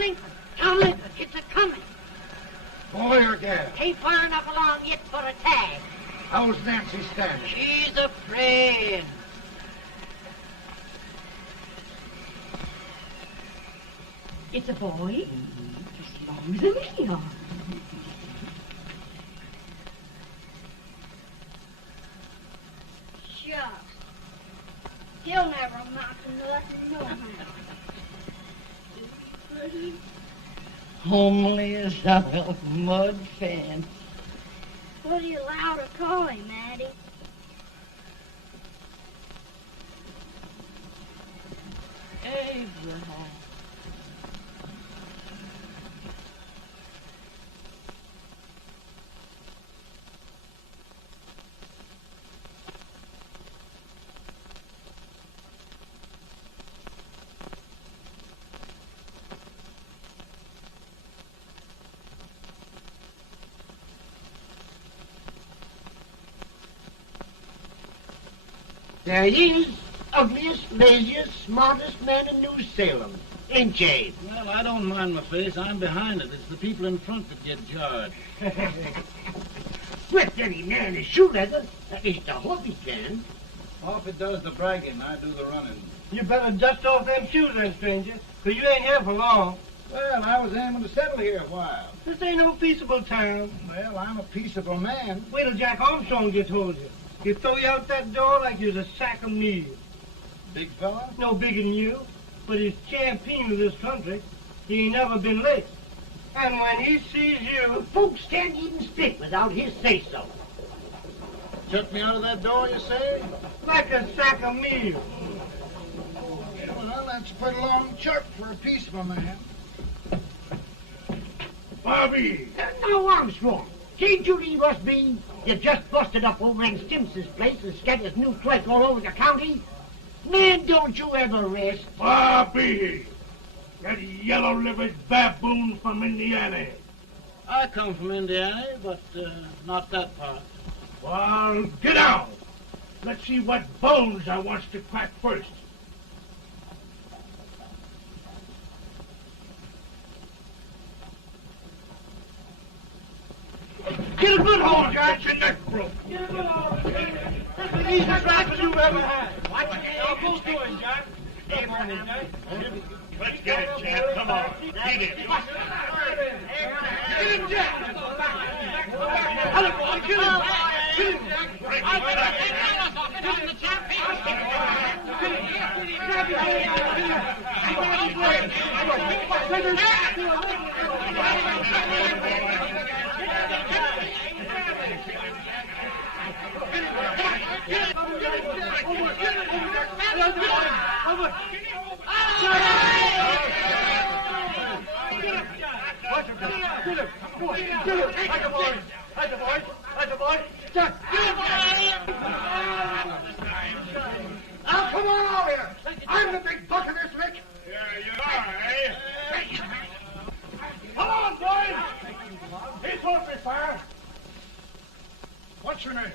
Lincoln. John Lincoln, it's a-coming. Boy or gal? Ain't far enough along yet for a tag. How's Nancy standing? She's afraid. It's a boy, as long as a me are. Shucks. He'll never amount to nothing, no how. Homely as a mud fan. What do you allow to call him, Maddie? Abraham. There he is, ugliest, laziest, smartest man in New Salem, ain't ye? Well, I don't mind my face. I'm behind it. It's the people in front that get jarred. Swift any man is shoe leather, at least I hope he can. Off it does the bragging, I do the running. You better dust off them shoes then, stranger, 'cause you ain't here for long. Well, I was aiming to settle here a while. This ain't no peaceable town. Well, I'm a peaceable man. Wait till Jack Armstrong gets hold of you. He'll throw you out that door like you're a sack of meal. Big fella? No bigger than you, but he's champion of this country. He ain't never been late. And when he sees you... Folks can't even speak without his say-so. Took me out of that door, you say? like a sack of meal. Well, that's pretty long chirp for a peaceful man. Bobby! Now, Armstrong, can't you leave us be? You just busted up over in Stimson's place and scattered new clerk all over the county. Man, don't you ever rest. Bobby! That yellow-livered baboon from Indiana. I come from Indiana, but not that part. Well, get out. Let's see what bones I wants to crack first. Get a good hold, Jack. Your neck broke. Get a good hold. That's the easiest rifle you've ever had. Watch it. Now go to him, Jack. Abraham. Let's get it, Jack. Come on. Get it. Get him, Jack. Hello, boy. Get him. Get him, Jack. Break it, Now, come on over here. I'm the big buck of this lick. Yeah, you are, eh? Come on, boys. He's open fire. What's your name?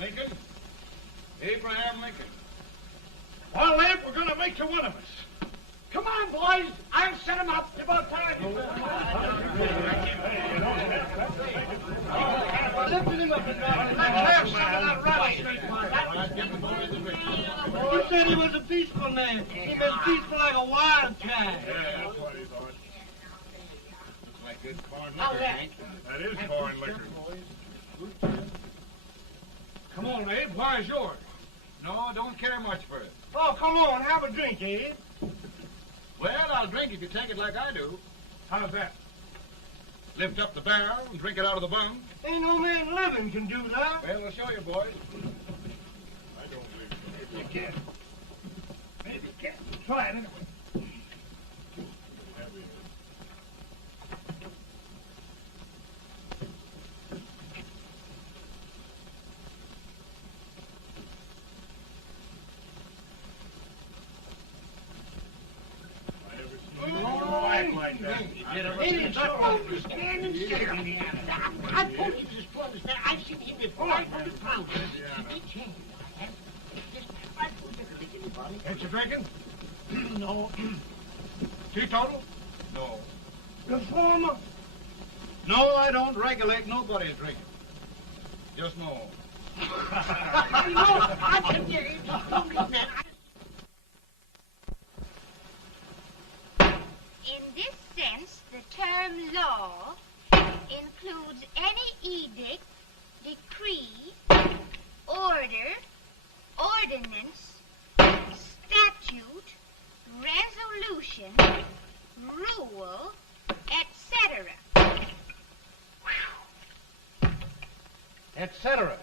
Lincoln? Abraham Lincoln. Well, Lamp, we're going to make you one of us. Come on, boys. I'll set him up. It's about time. Lifted him up and down. Let's have some of that rattlesnake. You said he was a peaceful man. He was peaceful like a wildcat. Yeah, that's what he thought. Looks like good corn liquor, Hank. That is corn liquor. Come on, Abe. Where's yours? No, don't care much for it. Oh, come on. Have a drink, Abe. Well, I'll drink if you take it like I do. How's that? Lift up the barrel and drink it out of the bung. Ain't no man living can do that. Well, I'll show you, boys. I don't believe it. Maybe you can. Maybe you can. Try it anyway. Like that. I told you this for understand. I've seen him with 500 pounds. Ain't you drinking? No. Teetotal? No. Reformer? No, I don't regulate nobody's drinking. Just no. No, I can get it. In this sense, the term law includes any edict, decree, order, ordinance, statute, resolution, rule, etc. Etc.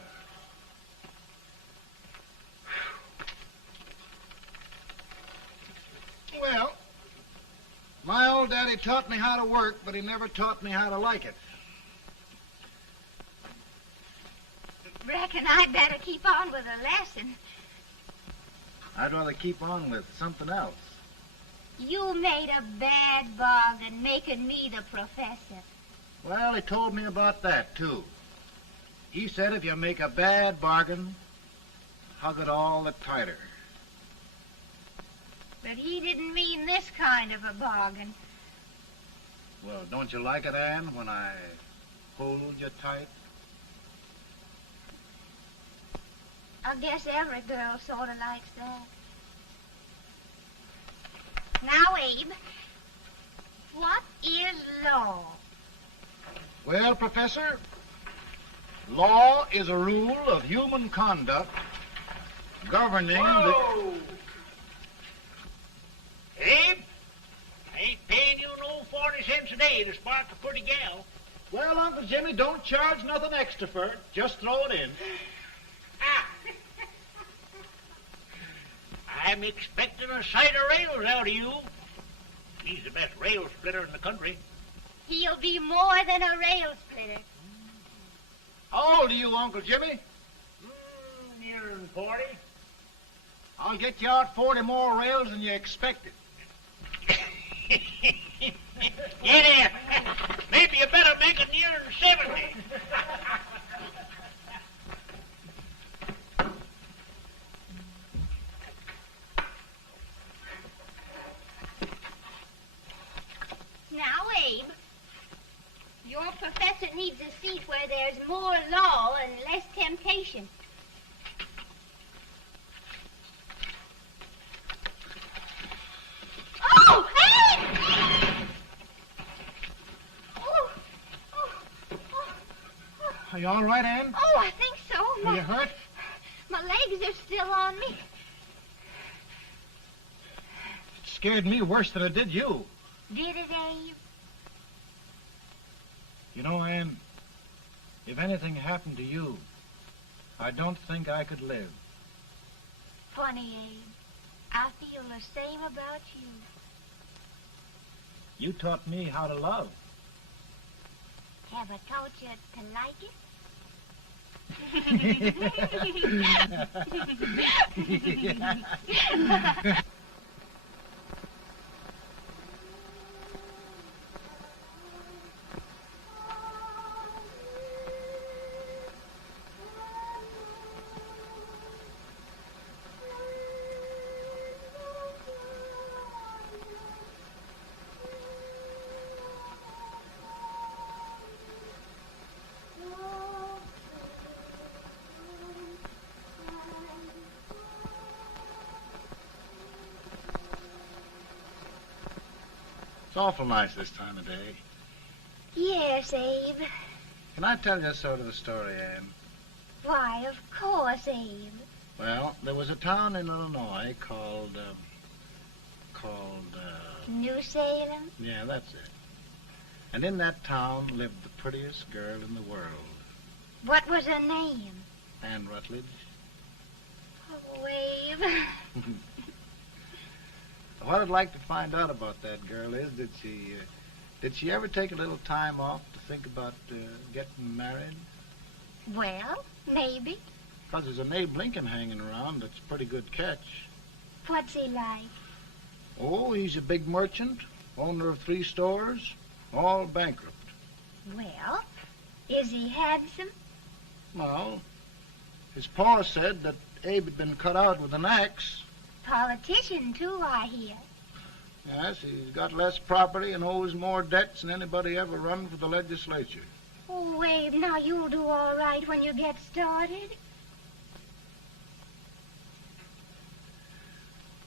Well, my old daddy taught me how to work, but he never taught me how to like it. Reckon I'd better keep on with the lesson. I'd rather keep on with something else. You made a bad bargain making me the professor. Well, he told me about that, too. He said if you make a bad bargain, hug it all the tighter. But he didn't mean this kind of a bargain. Well, don't you like it, Ann, when I hold you tight? I guess every girl sort of likes that. Now, Abe, what is law? Well, Professor, law is a rule of human conduct governing Whoa! Abe, I ain't paying you no 40 cents a day to spark a pretty gal. Well, Uncle Jimmy, don't charge nothing extra for it. Just throw it in. Ah. I'm expecting a sight of rails out of you. He's the best rail splitter in the country. He'll be more than a rail splitter. How old are you, Uncle Jimmy? Nearing 40. I'll get you out 40 more rails than you expected. Get in. Maybe you better make it nearing 70. Now, Abe, your professor needs a seat where there's more law and less temptation. Oh, Abe! Are you all right, Ann? Oh, I think so. Are you hurt? My legs are still on me. It scared me worse than it did you. Did it, Abe? You know, Ann, if anything happened to you, I don't think I could live. Funny, Abe. I feel the same about you. You taught me how to love. Have I taught you to like it? It's awful nice this time of day. Yes, Abe. Can I tell you sort of a story, Ann? Why, of course, Abe. Well, there was a town in Illinois called, New Salem? yeah, that's it. And in that town lived the prettiest girl in the world, What was her name? Ann Rutledge. Oh, Abe. What I'd like to find out about that girl is, did she ever take a little time off to think about getting married? Well, maybe. Because there's an Abe Lincoln hanging around that's a pretty good catch. What's he like? Oh, he's a big merchant, owner of 3 stores, all bankrupt. Well, is he handsome? Well, his pa said that Abe had been cut out with an axe. Politician, too, I hear. Yes, he's got less property and owes more debts than anybody ever run for the legislature. Oh, Abe, now you'll do all right when you get started.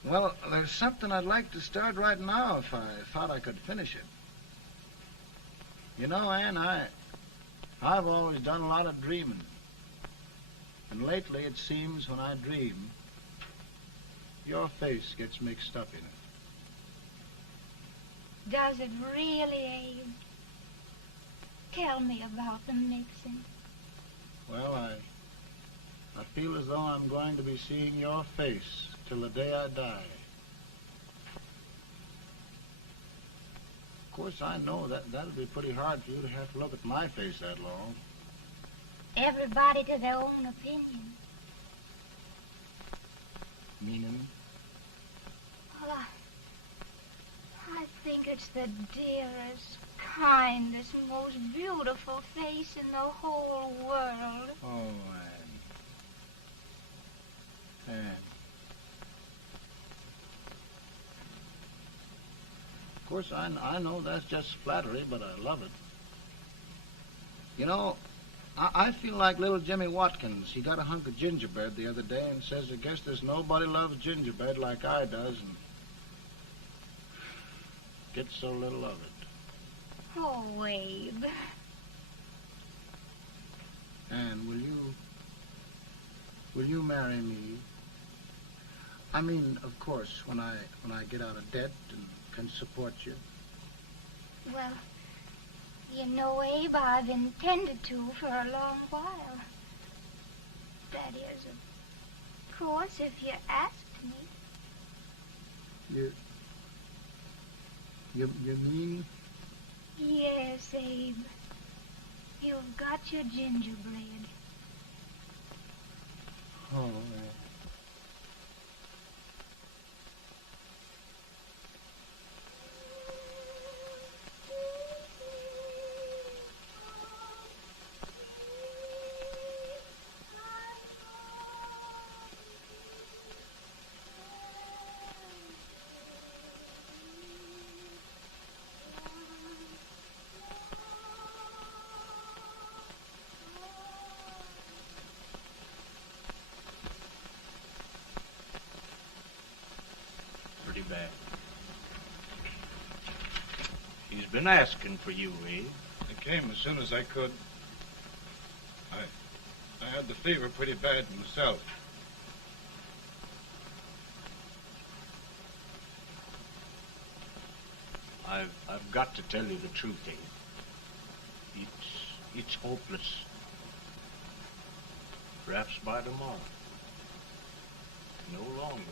Well, there's something I'd like to start right now if I thought I could finish it. You know, Ann, I've always done a lot of dreaming. And lately it seems when I dream, your face gets mixed up in it. Does it really, Abe? Tell me about the mixing. Well, I feel as though I'm going to be seeing your face till the day I die. Of course, I know that'll be pretty hard for you to have to look at my face that long. Everybody to their own opinion. Meaning? Well, I think it's the dearest, kindest, most beautiful face in the whole world. Oh, Ann. Of course, I know that's just flattery, but I love it. You know, I feel like little Jimmy Watkins. He got a hunk of gingerbread the other day and says, I guess there's nobody loves gingerbread like I does, and gets so little of it. Oh, Abe. Ann, will you marry me? I mean, of course, when I get out of debt and can support you. Well, you know, Abe, I've intended to for a long while. That is, of course, if you asked me. You mean? Yes, Abe. You've got your gingerbread. Oh, Bad. He's been asking for you, Abe. I came as soon as I could. I had the fever pretty bad myself. I've got to tell you the truth, Abe. It's hopeless. Perhaps by tomorrow. No longer.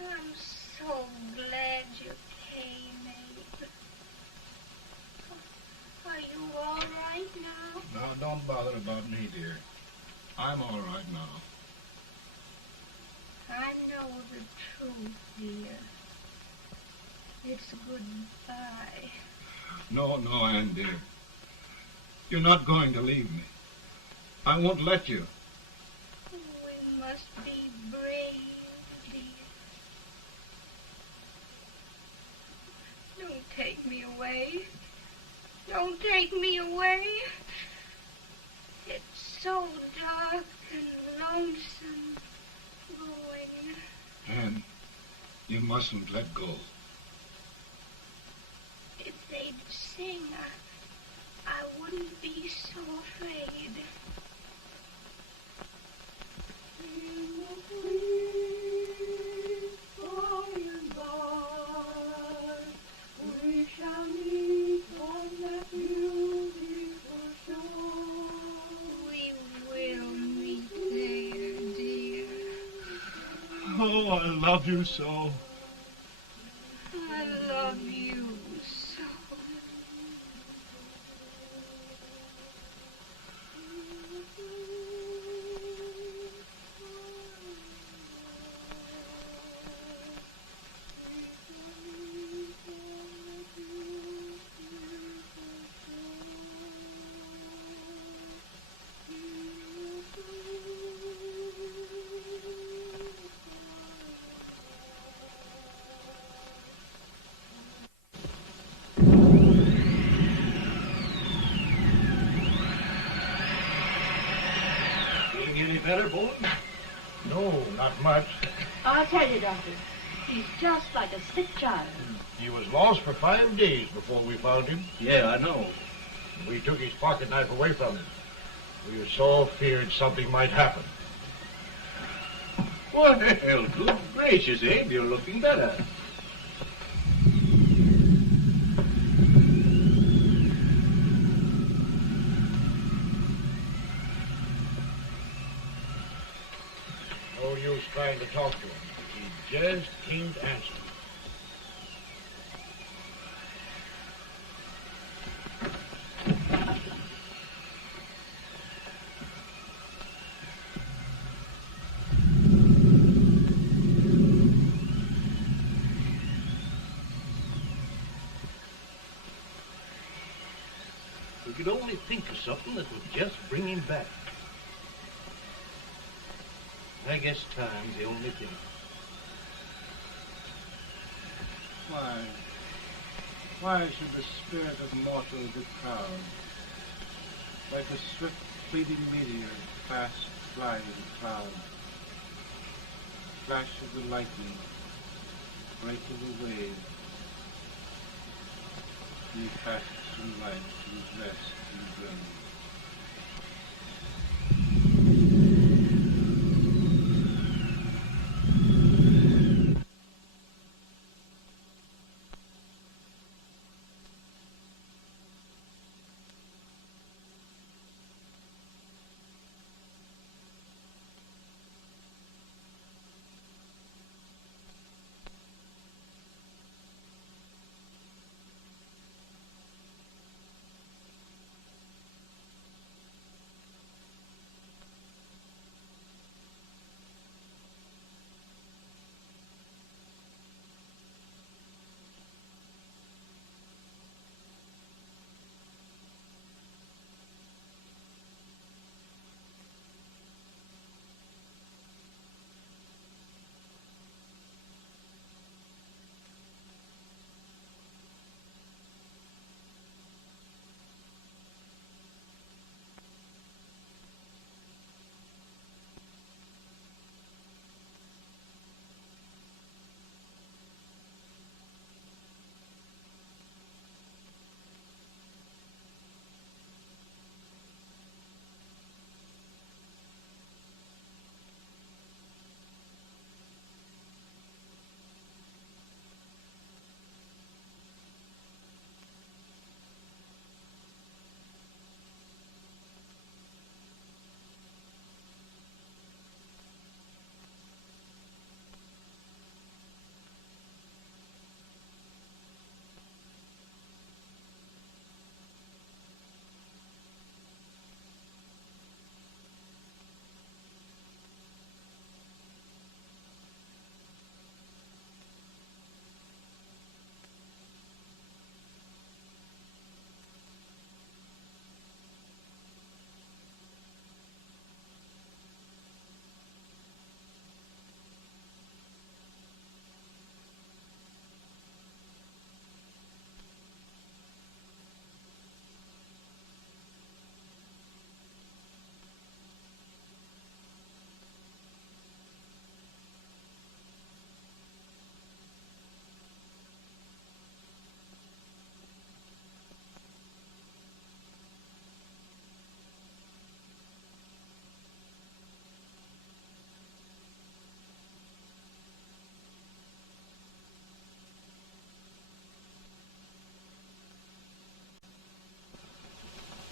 I'm so glad you came, Abe. Are you all right now? No, don't bother about me, dear. I'm all right now. I know the truth, dear. It's goodbye. No, Ann, dear. You're not going to leave me. I won't let you. We must be brave, dear. Don't take me away. Don't take me away. It's so dark and lonesome going. Ann, you mustn't let go. If they'd sing, I wouldn't be so afraid. We shall meet on that beautiful shore. We will meet there, dear. Oh, I love you so. I love you so. better, boy? No, not much. I'll tell you, Doctor, he's just like a sick child. He was lost for 5 days before we found him. Yeah, I know. We took his pocket knife away from him. We were so feared something might happen. Well, good gracious, Abe, you're looking better. No use trying to talk to him. He just can't answer. We could only think of something that would just bring him back. I guess time's the only thing. Why should the spirit of mortal be proud? Like a swift fleeting meteor, fast flying cloud. Flash of the lightning, break of the wave. He passes from life to his rest in the grave.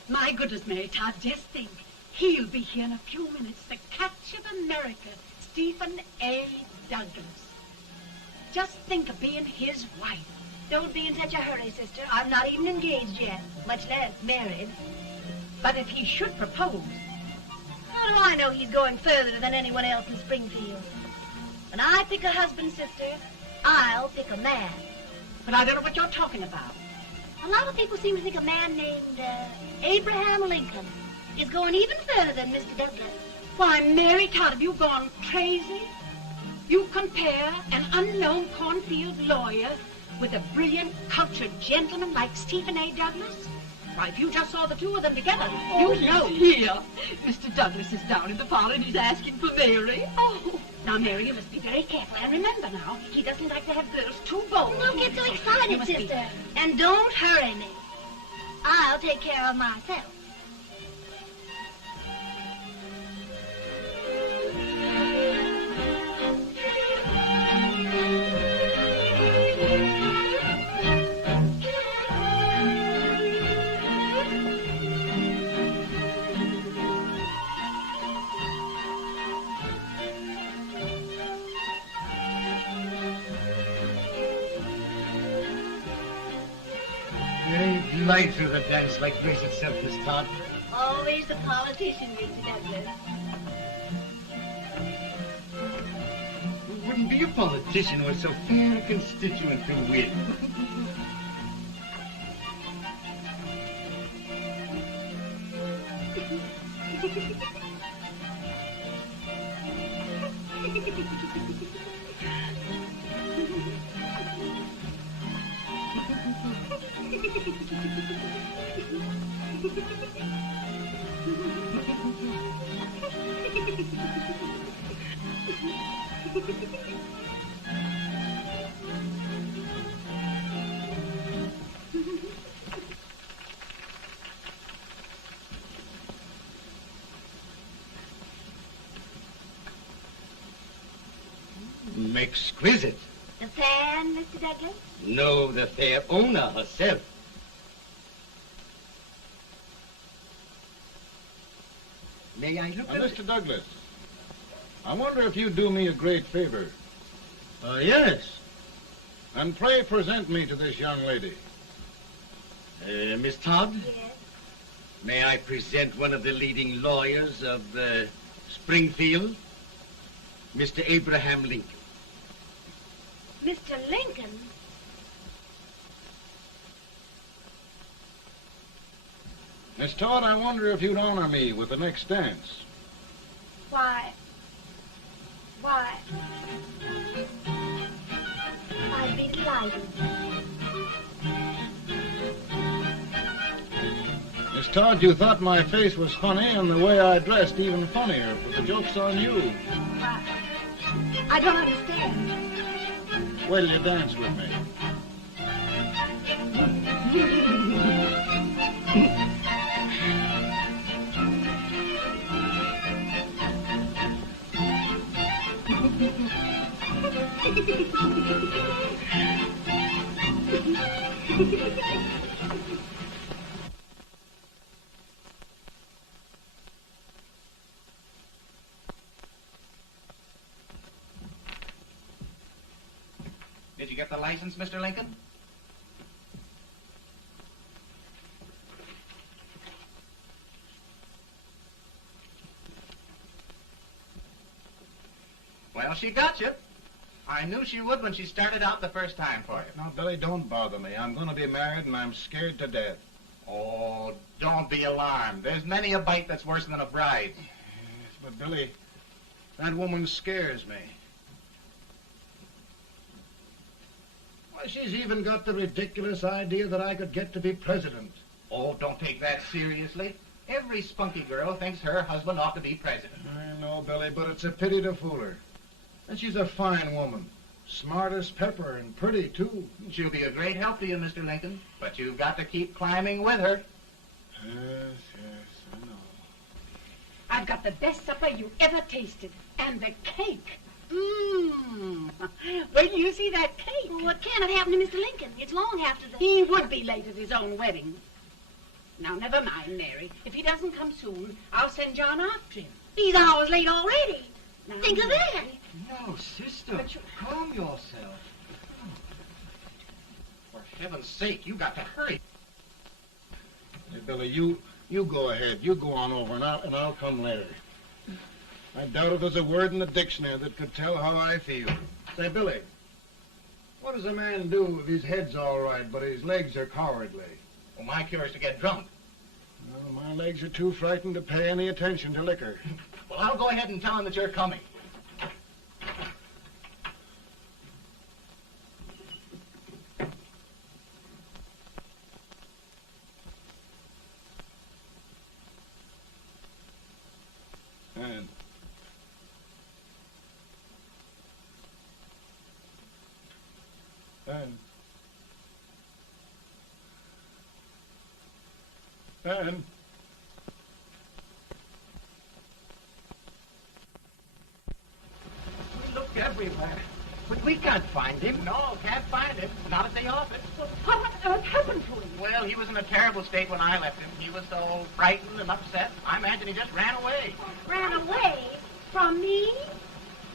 My goodness, Mary Todd, just think. He'll be here in a few minutes. The catch of America, Stephen A. Douglas. Just think of being his wife. Don't be in such a hurry, sister. I'm not even engaged yet, much less married. But if he should propose... How do I know he's going further than anyone else in Springfield? When I pick a husband, sister, I'll pick a man. But I don't know what you're talking about. A lot of people seem to think a man named Abraham Lincoln is going even further than Mr. Douglas. Why, Mary Todd, have you gone crazy? You compare an unknown cornfield lawyer with a brilliant, cultured gentleman like Stephen A. Douglas? Why, if you just saw the two of them together, you'd know. Here. Mr. Douglas is down in the parlor and he's asking for Mary. Oh. Now, Mary, you must be very careful. And remember now, he doesn't like to have girls too bold. Don't get so You excited, must be- sister. And don't hurry me. I'll take care of myself. Light through the dance like grace itself, Miss Todd. Always the politician, Mr. Douglas. Who wouldn't be a politician with so fair a constituent to win? Exquisite. The fan, Mr. Douglas? No, the fair owner herself. May I look at it? Mr. Douglas, I wonder if you'd do me a great favor. Yes. And pray present me to this young lady. Miss Todd? Yes. May I present one of the leading lawyers of Springfield, Mr. Abraham Lincoln. Mr. Lincoln? Miss Todd, I wonder if you'd honor me with the next dance. Why? I'd be delighted. Miss Todd, you thought my face was funny and the way I dressed even funnier, but the joke's on you. Why? I don't understand. Will you dance with me? Did you get the license, Mr. Lincoln? Well, she got you. I knew she would when she started out the first time for you. Now, Billy, don't bother me. I'm going to be married and I'm scared to death. Oh, don't be alarmed. There's many a bite that's worse than a bride. Yes, but Billy, that woman scares me. Why, she's even got the ridiculous idea that I could get to be president. Oh, don't take that seriously. Every spunky girl thinks her husband ought to be president. I know, Billy, but it's a pity to fool her. And she's a fine woman. Smart as pepper and pretty, too. She'll be a great help to you, Mr. Lincoln. But you've got to keep climbing with her. Yes, I know. I've got the best supper you ever tasted. And the cake. Mmm. Wait till you see that cake. Well, what can have happened to Mr. Lincoln? It's long after the... He would be late at his own wedding. Now, never mind, Mary. If he doesn't come soon, I'll send John after him. He's hours late already. Now, Think of that. No, sister. Calm yourself. For heaven's sake, you got to hurry. Hey, Billy, you go ahead. You go on over, and I'll come later. I doubt if there's a word in the dictionary that could tell how I feel. Say, Billy, what does a man do if his head's all right, but his legs are cowardly? Well, my cure is to get drunk. Well, my legs are too frightened to pay any attention to liquor. Well, I'll go ahead and tell him that you're coming. Ann. We looked everywhere, but we can't find him. No, can't find him. Not at the office. Well, what on earth happened to him? Well, he was in a terrible state when I left him. He was so frightened and upset. I imagine he just ran away. Ran away from me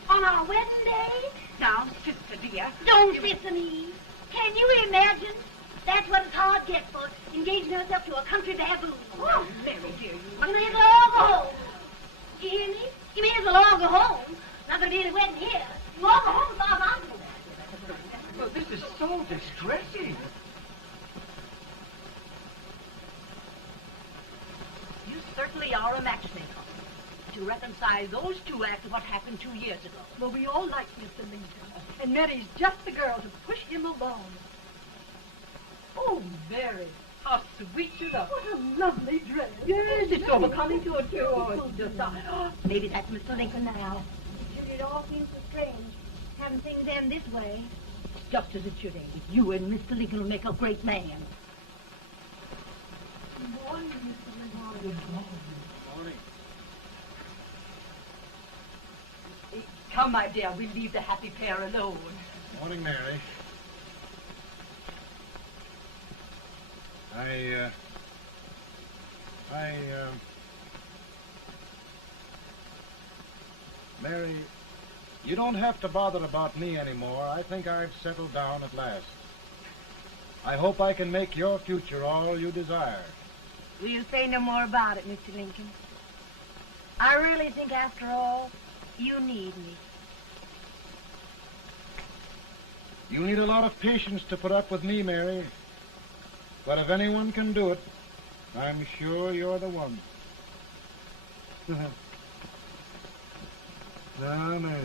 on our wedding day? Now, sister dear. Don't listen, Eve. Can you imagine? That's what his heart gets for engaging herself to a country baboon. Oh, Mary, dear, You may as well all go home. You hear me? You may as well all go home. Not going to be any wedding here. You all go home as far as I'm concerned. Well, this is so distressing. You certainly are a matchmaker. To reconcile those two after what happened 2 years ago. Well, we all like Mr. Lincoln. And Mary's just the girl to push him along. Oh, Mary, how sweet you look. What a lovely dress. Yes, it's so becoming to it, too. Oh, it's just maybe that's Mr. Lincoln now. It all seems so strange, having things end this way. Just as it should end. You and Mr. Lincoln will make a great man. Good morning, Mr. Lincoln. Morning. Come, my dear, we'll leave the happy pair alone. Morning, Mary. Mary, you don't have to bother about me anymore. I think I've settled down at last. I hope I can make your future all you desire. Will you say no more about it, Mr. Lincoln? I really think, after all, you need me. You need a lot of patience to put up with me, Mary. But if anyone can do it, I'm sure you're the one. Now, Mary.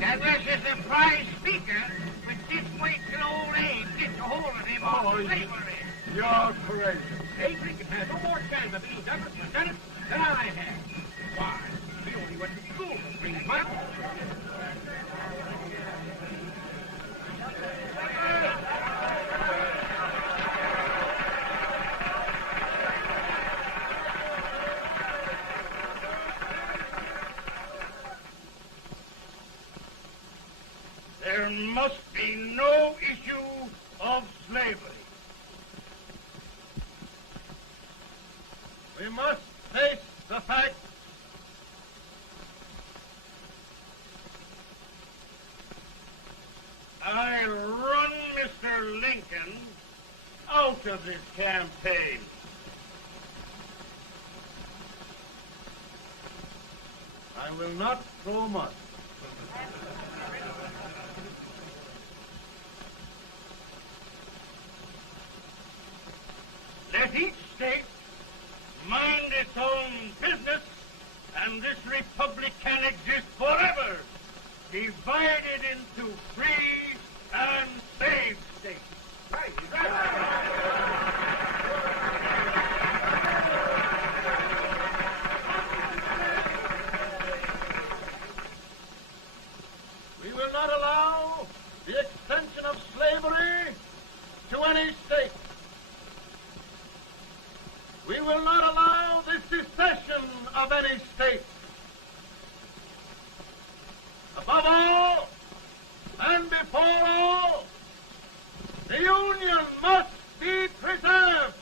That was a surprise speaker, but just wait till old Abe gets a hold of him on slavery. You're crazy. Abe Lincoln has no more chance of being Douglas Lieutenant than I have. Why? He only went to school for 3 months. There must be no issue of slavery. We must face the fact I run Mr. Lincoln out of this campaign. I will not throw much. Let each state mind its own business, and this republic can exist forever, divided into free and slave states. Right. We will not allow the extension of slavery to any state. We will not allow the secession of any state. Above all, and before all, the Union must be preserved.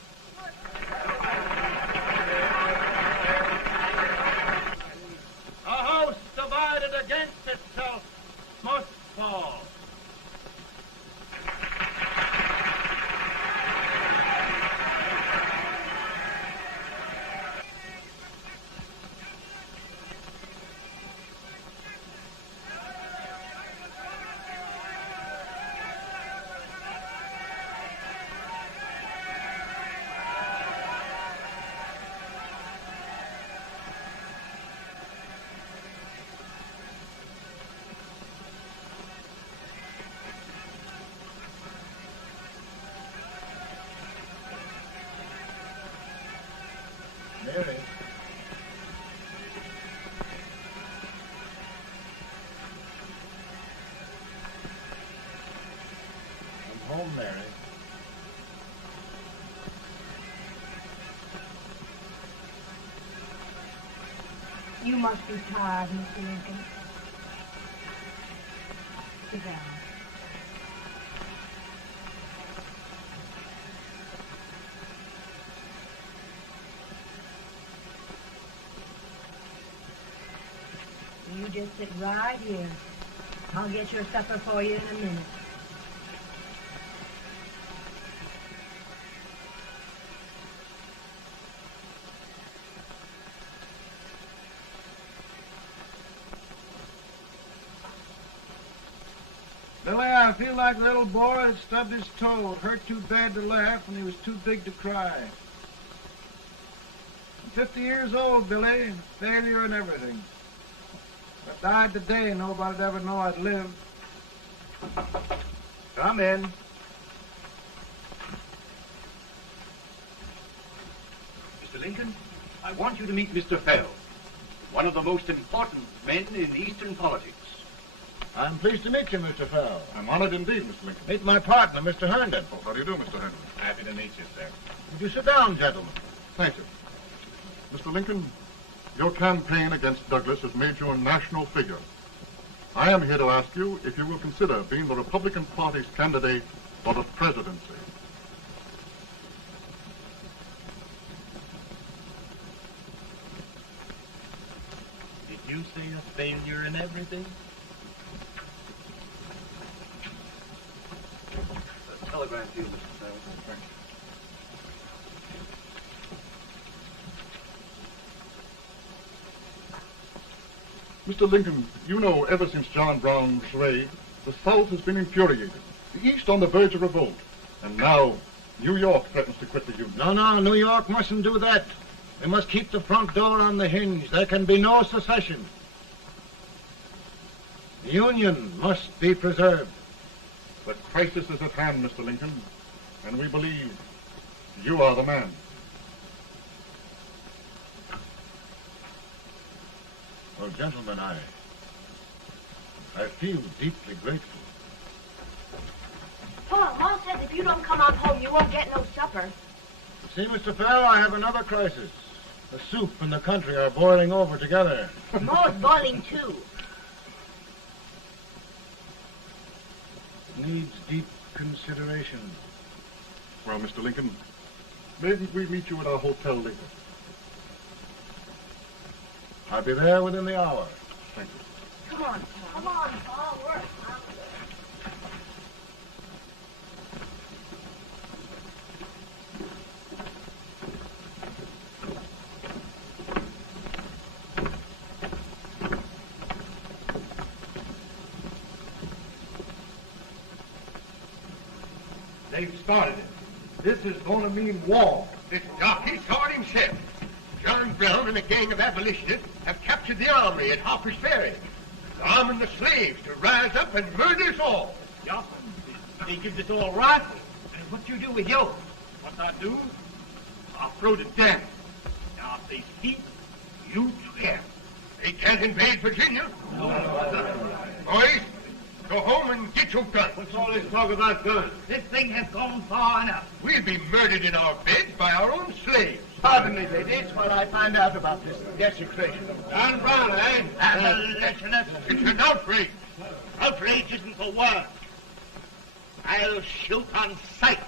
A house divided against itself must fall. home, Mary. You must be tired, Mr. Lincoln. Sit down. You just sit right here. I'll get your supper for you in a minute. Billy, I feel like a little boy that stubbed his toe. It hurt too bad to laugh, and he was too big to cry. I'm 50 years old, Billy. Failure and everything. If I died today, nobody'd ever know I'd lived. Come in. Mr. Lincoln, I want you to meet Mr. Fell, one of the most important men in Eastern politics. I'm pleased to meet you, Mr. Fell. I'm honored indeed, Mr. Lincoln. Meet my partner, Mr. Herndon. Oh, how do you do, Mr. Henry? Happy to meet you, sir. Would you sit down, gentlemen? Thank you. Mr. Lincoln, your campaign against Douglas has made you a national figure. I am here to ask you if you will consider being the Republican Party's candidate for the presidency. Did you say a failure in everything? A telegram to you, Mr. Fell. Thank you. Mr. Lincoln, you know ever since John Brown's raid, the South has been infuriated, the East on the verge of revolt, and now New York threatens to quit the Union. No, New York mustn't do that. They must keep the front door on the hinge. There can be no secession. The Union must be preserved. The crisis is at hand, Mr. Lincoln, and we believe you are the man. Well, gentlemen, I feel deeply grateful. Pa, Ma says if you don't come on home, you won't get no supper. See, Mr. Fell, I have another crisis. The soup and the country are boiling over together. Ma's boiling too. It needs deep consideration. Well, Mr. Lincoln, maybe we meet you at our hotel later. I'll be there within the hour. Thank you. Come on, Pa. Come on, Pa. Work. They've started it. This is going to mean war. This jockey saw it himself. John Brown and a gang of abolitionists have captured the armory at Harper's Ferry, arming the slaves to rise up and murder us all. Yeah, they give us all rifles. And what you do with yours? What I do? I'll throw the damn. Now, if they speak, you care. They can't invade Virginia. Boys, go home and get your guns. What's all this talk about guns? This thing has gone far enough. We'll be murdered in our beds by our own slaves. Pardon me, ladies, while I find out about this desecration. John Brown, eh? Abolitionists. It's an outrage. Outrage isn't the word. I'll shoot on sight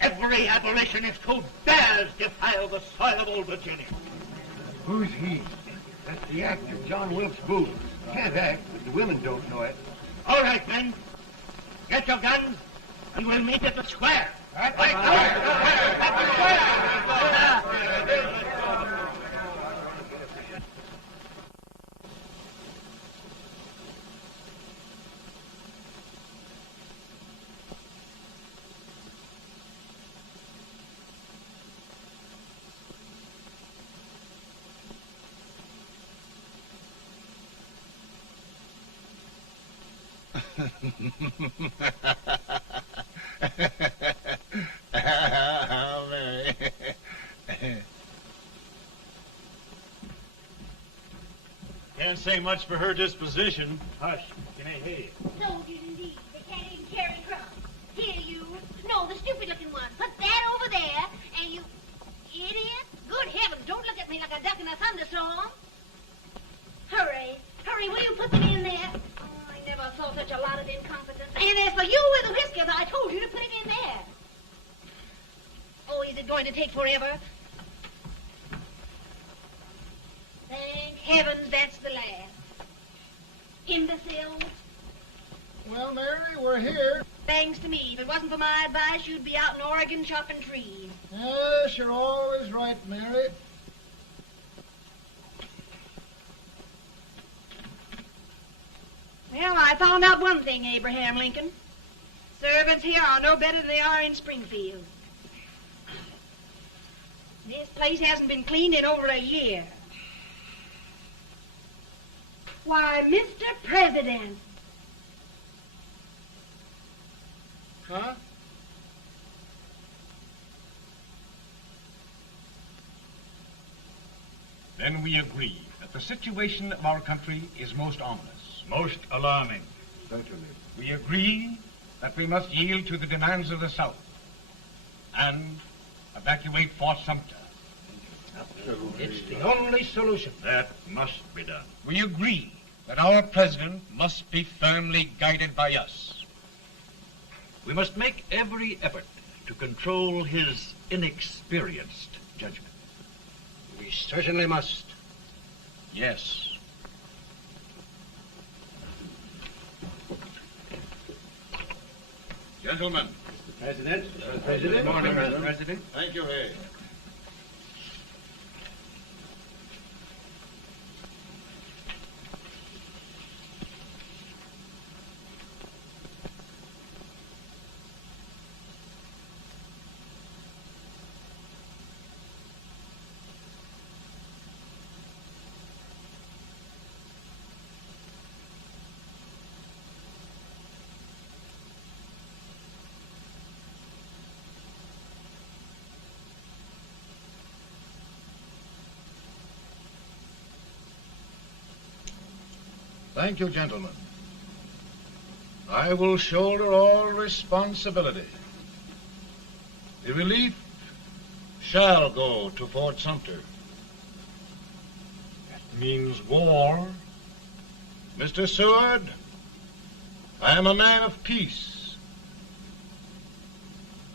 every abolitionist who dares defile the soil of old Virginia. Who's he? That's the actor, John Wilkes Booth. Can't act, but the women don't know it. All right, men. Get your guns, and we'll meet at the square. At the How merry. Can't say much for her disposition. Hush, can I hear you? Soldiers indeed. They can't even carry crumbs. Here, you. confidence. And as for you with the whiskers, I told you to put him in there. Oh, is it going to take forever? Thank heavens that's the last. Imbecile. Well, Mary, we're here. Thanks to me. If it wasn't for my advice, you'd be out in Oregon chopping trees. Yes, you're always right, Mary. Well, I found out one thing, Abraham Lincoln. Servants here are no better than they are in Springfield. This place hasn't been cleaned in over a year. Why, Mr. President. Huh? Then we agree that the situation of our country is most ominous. Most alarming. Certainly. We agree that we must yield to the demands of the South and evacuate Fort Sumter. It's the only solution. That must be done. We agree that our president must be firmly guided by us. We must make every effort to control his inexperienced judgment. We certainly must. Yes. Gentlemen. President. Good morning, Mr. President. Thank you, Hay. Thank you, gentlemen. I will shoulder all responsibility. The relief shall go to Fort Sumter. That means war. Mr. Seward, I am a man of peace,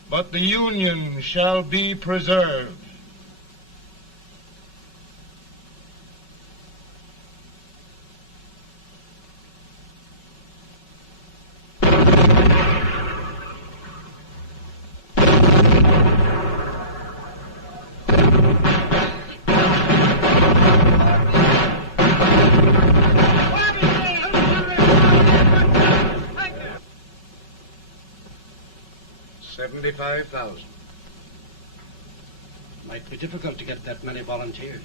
but the Union shall be preserved. $75,000. Might be difficult to get that many volunteers.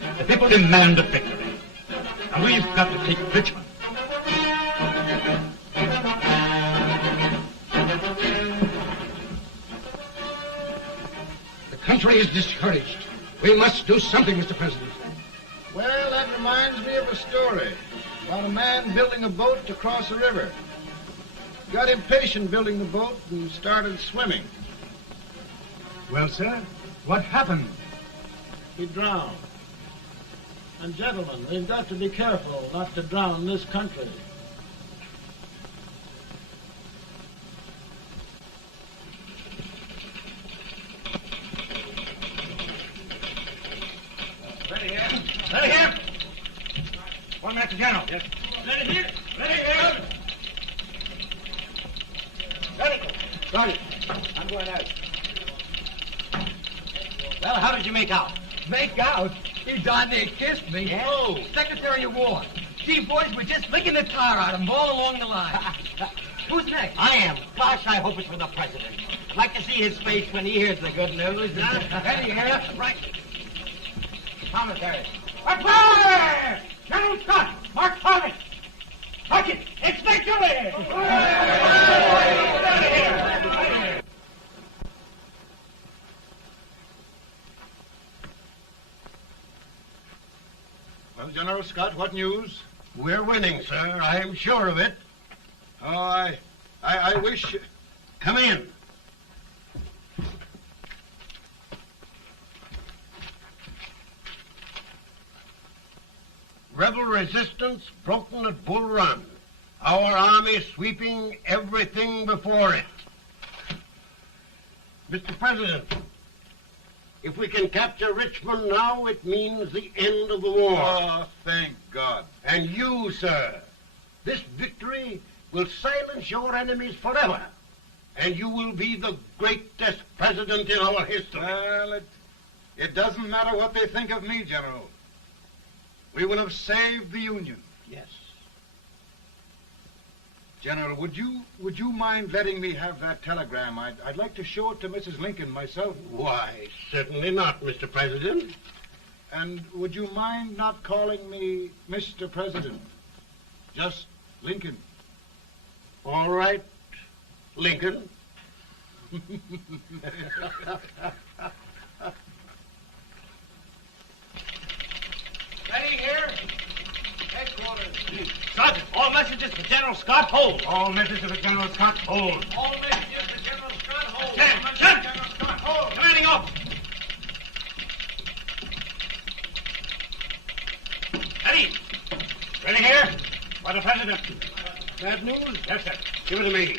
The people demand a victory. And we've got to take Richmond. The country is discouraged. We must do something, Mr. President. Well, that reminds me of a story about a man building a boat to cross a river. Got impatient building the boat and started swimming. Well, sir, what happened? He drowned. And gentlemen, we've got to be careful not to drown this country. Ready here. Ready here. One Master General. Yes. Ready here. Ready here. Ready. Sergeant, I'm going out. Well, how did you make out? Make out? He darn near kissed me. Yeah? Oh, Secretary of War. Gee, boys, we're just licking the tar out of him all along the line. Who's next? I am. Gosh, I hope it's for the President. I'd like to see his face when he hears the good news, huh? Ready here. Right. Commissary. Fire! General Scott, Mark Thomas. Sergeant, it's victory! Well, General Scott, what news? We're winning, sir. I am sure of it. Oh, I wish... Come in. Rebel resistance broken at Bull Run. Our army sweeping everything before it. Mr. President, if we can capture Richmond now, it means the end of the war. Oh, thank God. And you, sir, this victory will silence your enemies forever. And you will be the greatest president in our history. Well, it doesn't matter what they think of me, General. We will have saved the Union. Yes. General, would you mind letting me have that telegram? I'd like to show it to Mrs. Lincoln myself. Why, certainly not, Mr. President. And would you mind not calling me Mr. President? Just Lincoln. All right, Lincoln. Ready here. Headquarters. Sergeant, all messages for General Scott, hold. All messages for General Scott, hold. All messages for General Scott, hold. General Scott, hold. Commanding officer. Ready. Ready here. For the President. Bad news? Yes, sir. Give it to me.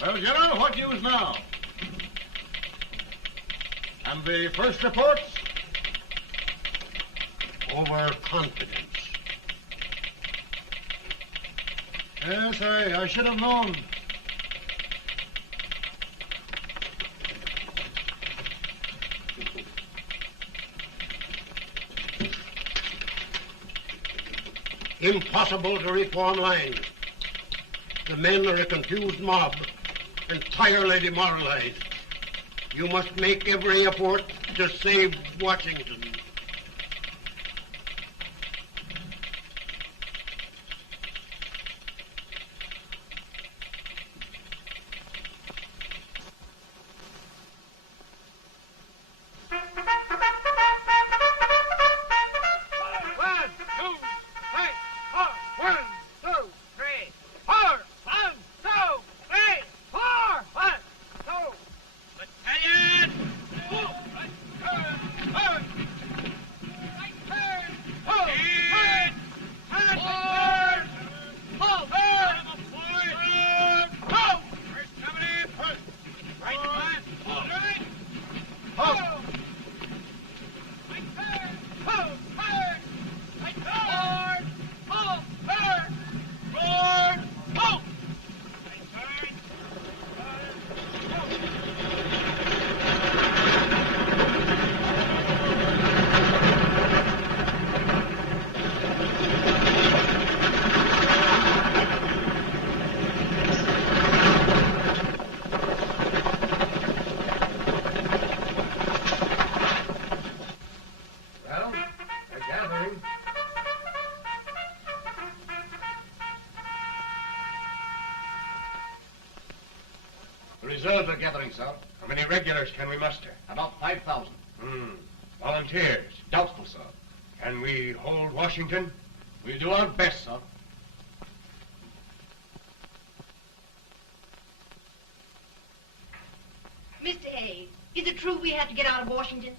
Well, General, what news now? And the first reports? Overconfidence. Yes, I should have known. Impossible to reform lines. The men are a confused mob, entirely demoralized. You must make every effort to save Washington. The reserves are gathering, sir. How many regulars can we muster? About 5,000. Volunteers? Doubtful, sir. Can we hold Washington? We'll do our best, sir. Mr. Hayes, is it true we have to get out of Washington?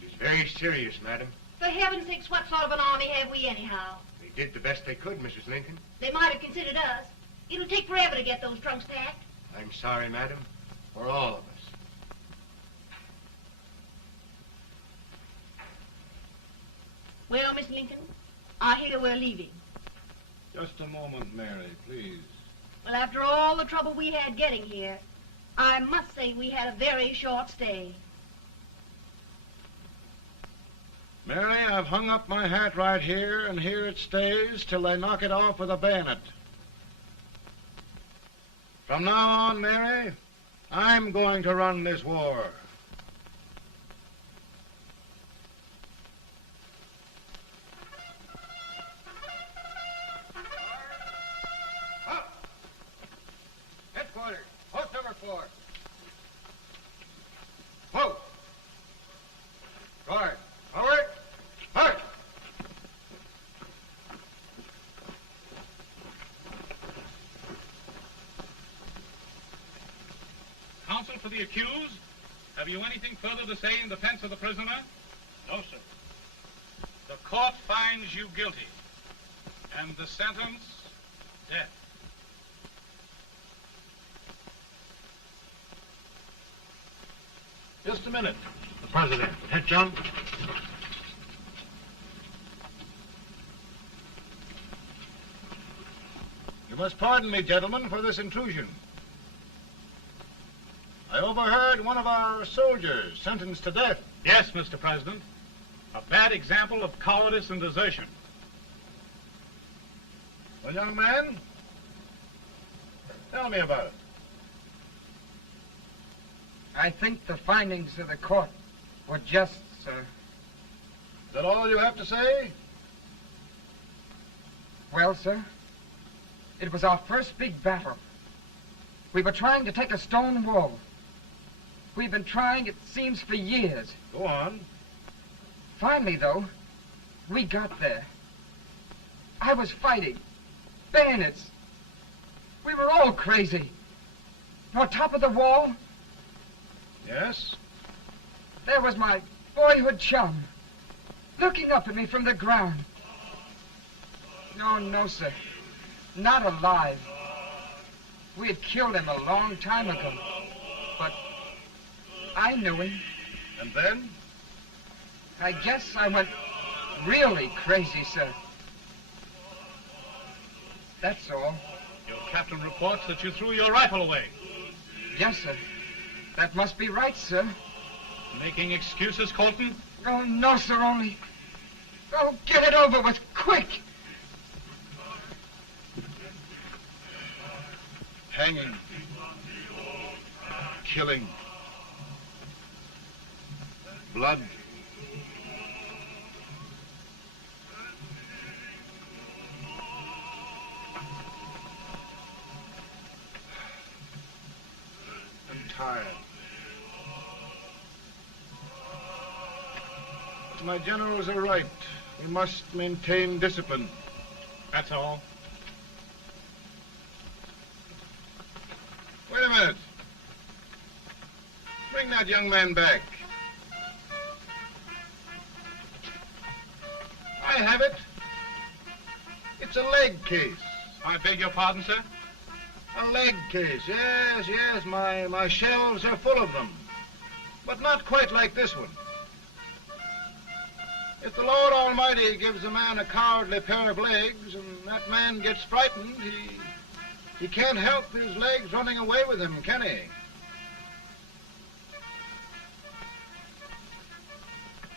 It is very serious, madam. For heaven's sakes, what sort of an army have we anyhow? They did the best they could, Mrs. Lincoln. They might have considered us. It'll take forever to get those trunks packed. I'm sorry, madam, for all of us. Well, Miss Lincoln, I hear we're leaving. Just a moment, Mary, please. Well, after all the trouble we had getting here, I must say we had a very short stay. Mary, I've hung up my hat right here, and here it stays till they knock it off with a bayonet. From now on, Mary, I'm going to run this war. Headquarters, post number 4. Whoa! Guard, forward, march! Counsel for the accused, have you anything further to say in defense of the prisoner? No, sir. The court finds you guilty, and the sentence, death. Just a minute. The president. Head, John. You must pardon me, gentlemen, for this intrusion. I overheard one of our soldiers sentenced to death. Yes, Mr. President. A bad example of cowardice and desertion. Well, young man, tell me about it. I think the findings of the court were just, sir. Is that all you have to say? Well, sir, it was our first big battle. We were trying to take a stone wall. We've been trying, it seems, for years. Go on. Finally, though, we got there. I was fighting. Bayonets. We were all crazy. On top of the wall, Yes? there was my boyhood chum, looking up at me from the ground. No, sir. Not alive. We had killed him a long time ago. But I knew him. And then? I guess I went really crazy, sir. That's all. Your captain reports that you threw your rifle away. Yes, sir. That must be right, sir. Making excuses, Colton? Oh, no, sir, only... Oh, get it over with, quick! Hanging. Killing. Blood. I'm tired. My generals are right. We must maintain discipline. That's all. Wait a minute. Bring that young man back. I have it. It's a leg case. I beg your pardon, sir? A leg case, yes. My shelves are full of them. But not quite like this one. If the Lord Almighty gives a man a cowardly pair of legs and that man gets frightened, he can't help his legs running away with him, can he?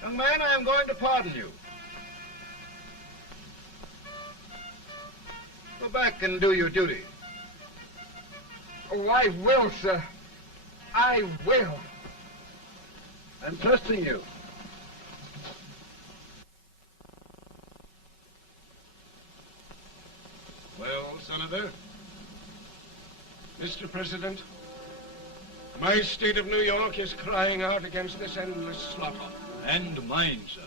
Young man, I am going to pardon you. Go back and do your duty. Oh, I will, sir. I will. I'm trusting you. Well, Senator? Mr. President, My state of New York is crying out against this endless slaughter. And mine, sir.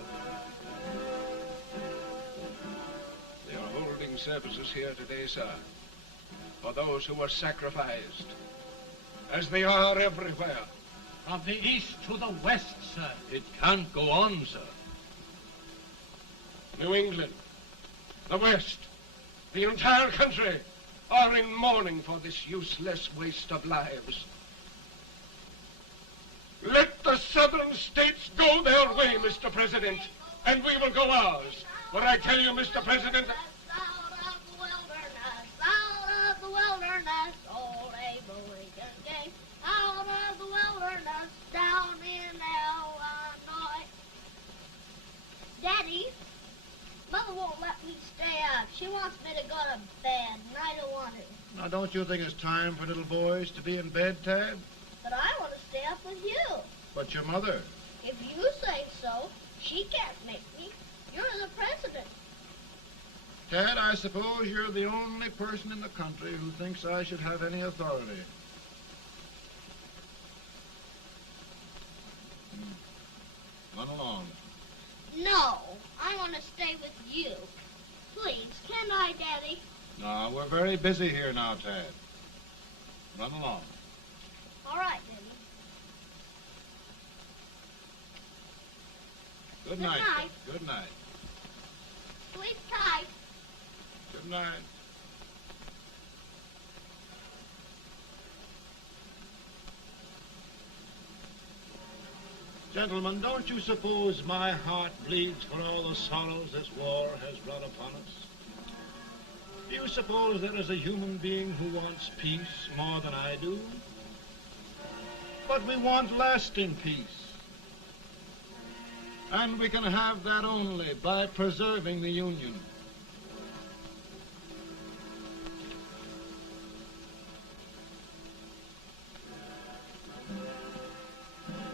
They are holding services here today, sir, for those who were sacrificed, as they are everywhere. From the east to the west, sir. It can't go on, sir. New England, the West, the entire country are in mourning for this useless waste of lives. Let the southern states go their way, Mr. President, and we will go ours. But I tell you, Mr. President, Out of the wilderness, old Abe Lincoln came. Out of the wilderness, down in Illinois. Daddy, Mother won't let me stay up. She wants me to go to bed, and I don't want to. Now, don't you think it's time for little boys to be in bed, Tad? But I want to stay up with you. But your mother. If you say so, she can't make me. You're the president. Tad, I suppose you're the only person in the country who thinks I should have any authority. Run along. No, I want to stay with you. Please, can I, Daddy? No, we're very busy here now, Tad. Run along. All right, Daddy. Good night. night. Good night. Sleep tight. Good night. Gentlemen, don't you suppose my heart bleeds for all the sorrows this war has brought upon us? Do you suppose there is a human being who wants peace more than I do? But we want lasting peace. And we can have that only by preserving the Union.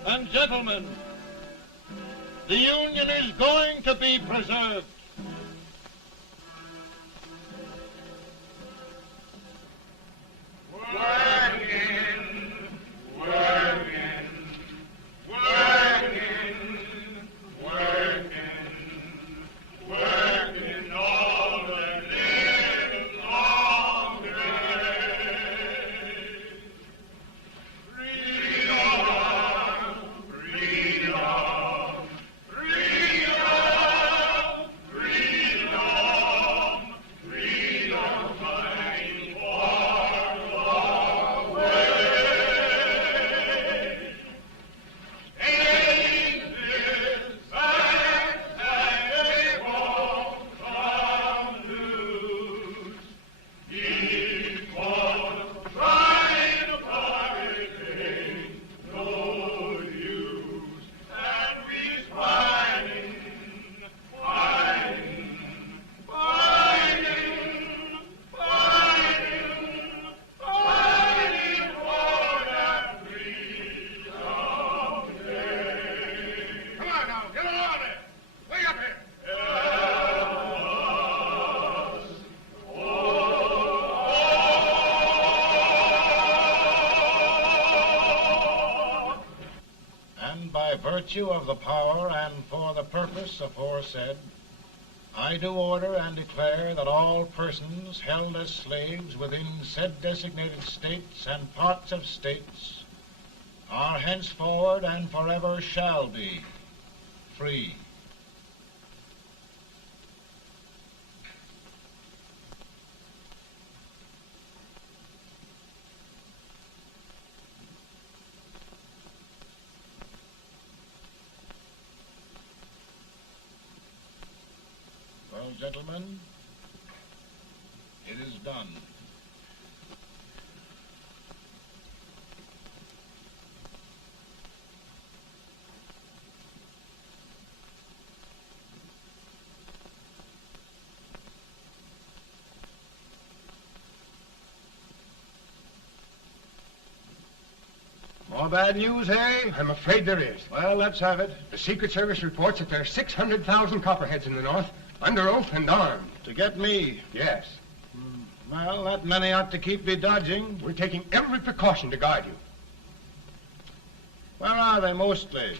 And gentlemen, the Union is going to be preserved. Virtue of the power and for the purpose aforesaid, I do order and declare that all persons held as slaves within said designated states and parts of states are henceforward and forever shall be free. Well, gentlemen, it is done. More bad news, eh? I'm afraid there is. Well, let's have it. The Secret Service reports that there are 600,000 copperheads in the north, under oath and armed. To get me? Yes. Well, that many ought to keep me dodging. We're taking every precaution to guard you. Where are they mostly?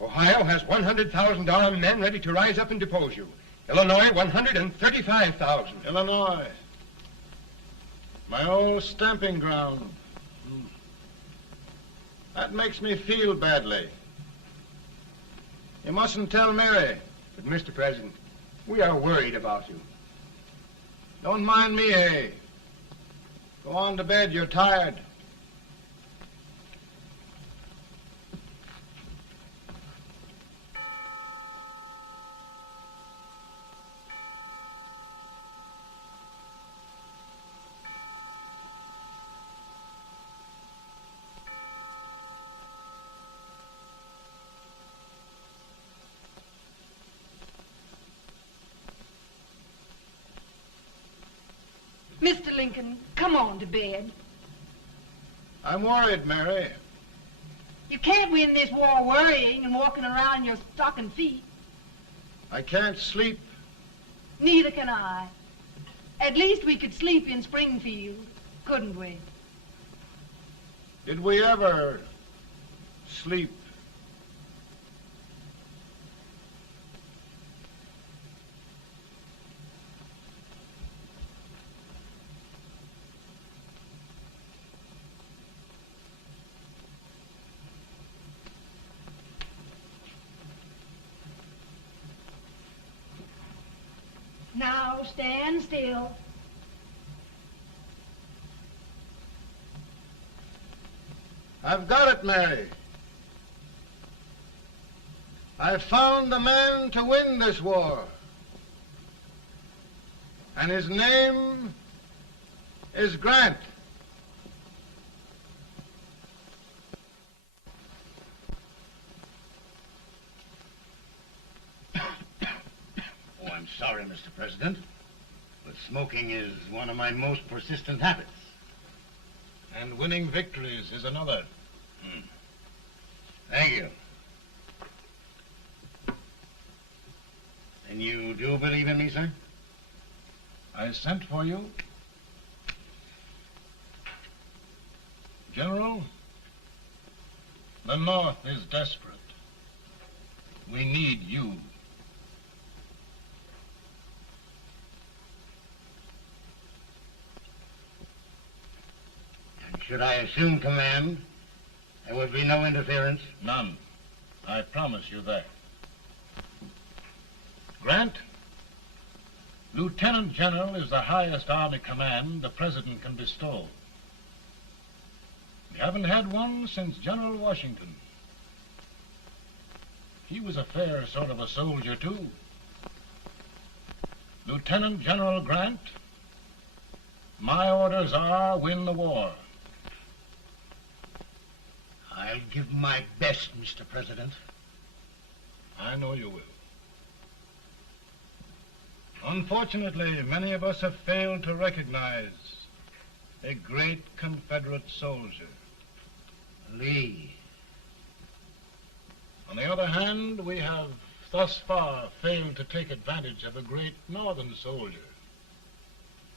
Ohio has 100,000 armed men ready to rise up and depose you. Illinois, 135,000. Illinois. My old stamping ground. That makes me feel badly. You mustn't tell Mary. But, Mr. President, we are worried about you. Don't mind me, eh? Go on to bed. You're tired. Mr. Lincoln, come on to bed. I'm worried, Mary. You can't win this war worrying and walking around in your stocking feet. I can't sleep. Neither can I. At least we could sleep in Springfield, couldn't we? Did we ever sleep? Now stand still. I've got it, Mary. I've found the man to win this war. And his name is Grant. Oh, I'm sorry, Mr. President, but smoking is one of my most persistent habits. And winning victories is another. Thank you. And you do believe in me, sir? I sent for you. General, the North is desperate. We need you. And should I assume command, there would be no interference? None. I promise you that. Grant, Lieutenant General is the highest army command the President can bestow. We haven't had one since General Washington. He was a fair sort of a soldier, too. Lieutenant General Grant, my orders are win the war. I'll give my best, Mr. President. I know you will. Unfortunately, many of us have failed to recognize a great Confederate soldier, Lee. On the other hand, we have thus far failed to take advantage of a great Northern soldier.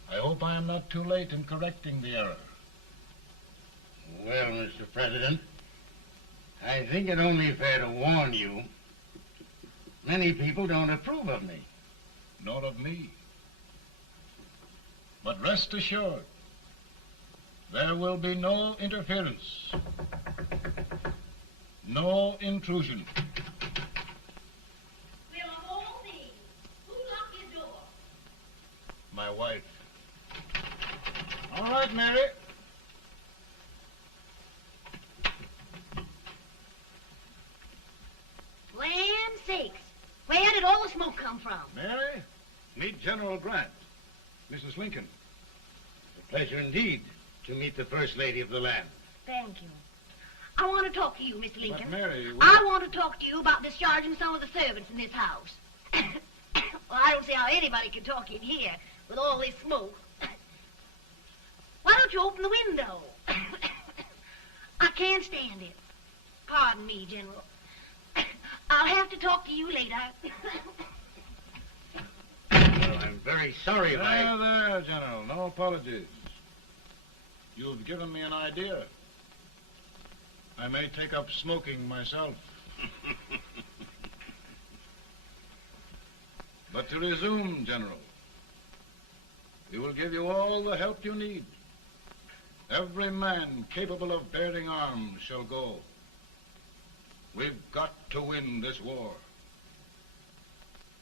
I hope I am not too late in correcting the error. Well, Mr. President, I think it only fair to warn you. Many people don't approve of me. Nor of me. But rest assured, there will be no interference, no intrusion. Will all these. Who locked your door? My wife. All right, Mary. Land sakes. Where did all the smoke come from? Mary, meet General Grant. Mrs. Lincoln. A pleasure indeed to meet the First Lady of the land. Thank you. I want to talk to you, Mr. Lincoln. But Mary, I want to talk to you about discharging some of the servants in this house. Well, I don't see how anybody can talk in here with all this smoke. Why don't you open the window? I can't stand it. Pardon me, General. I'll have to talk to you later. Well, I'm very sorry if I... There, General. No apologies. You've given me an idea. I may take up smoking myself. But to resume, General, we will give you all the help you need. Every man capable of bearing arms shall go. We've got to win this war.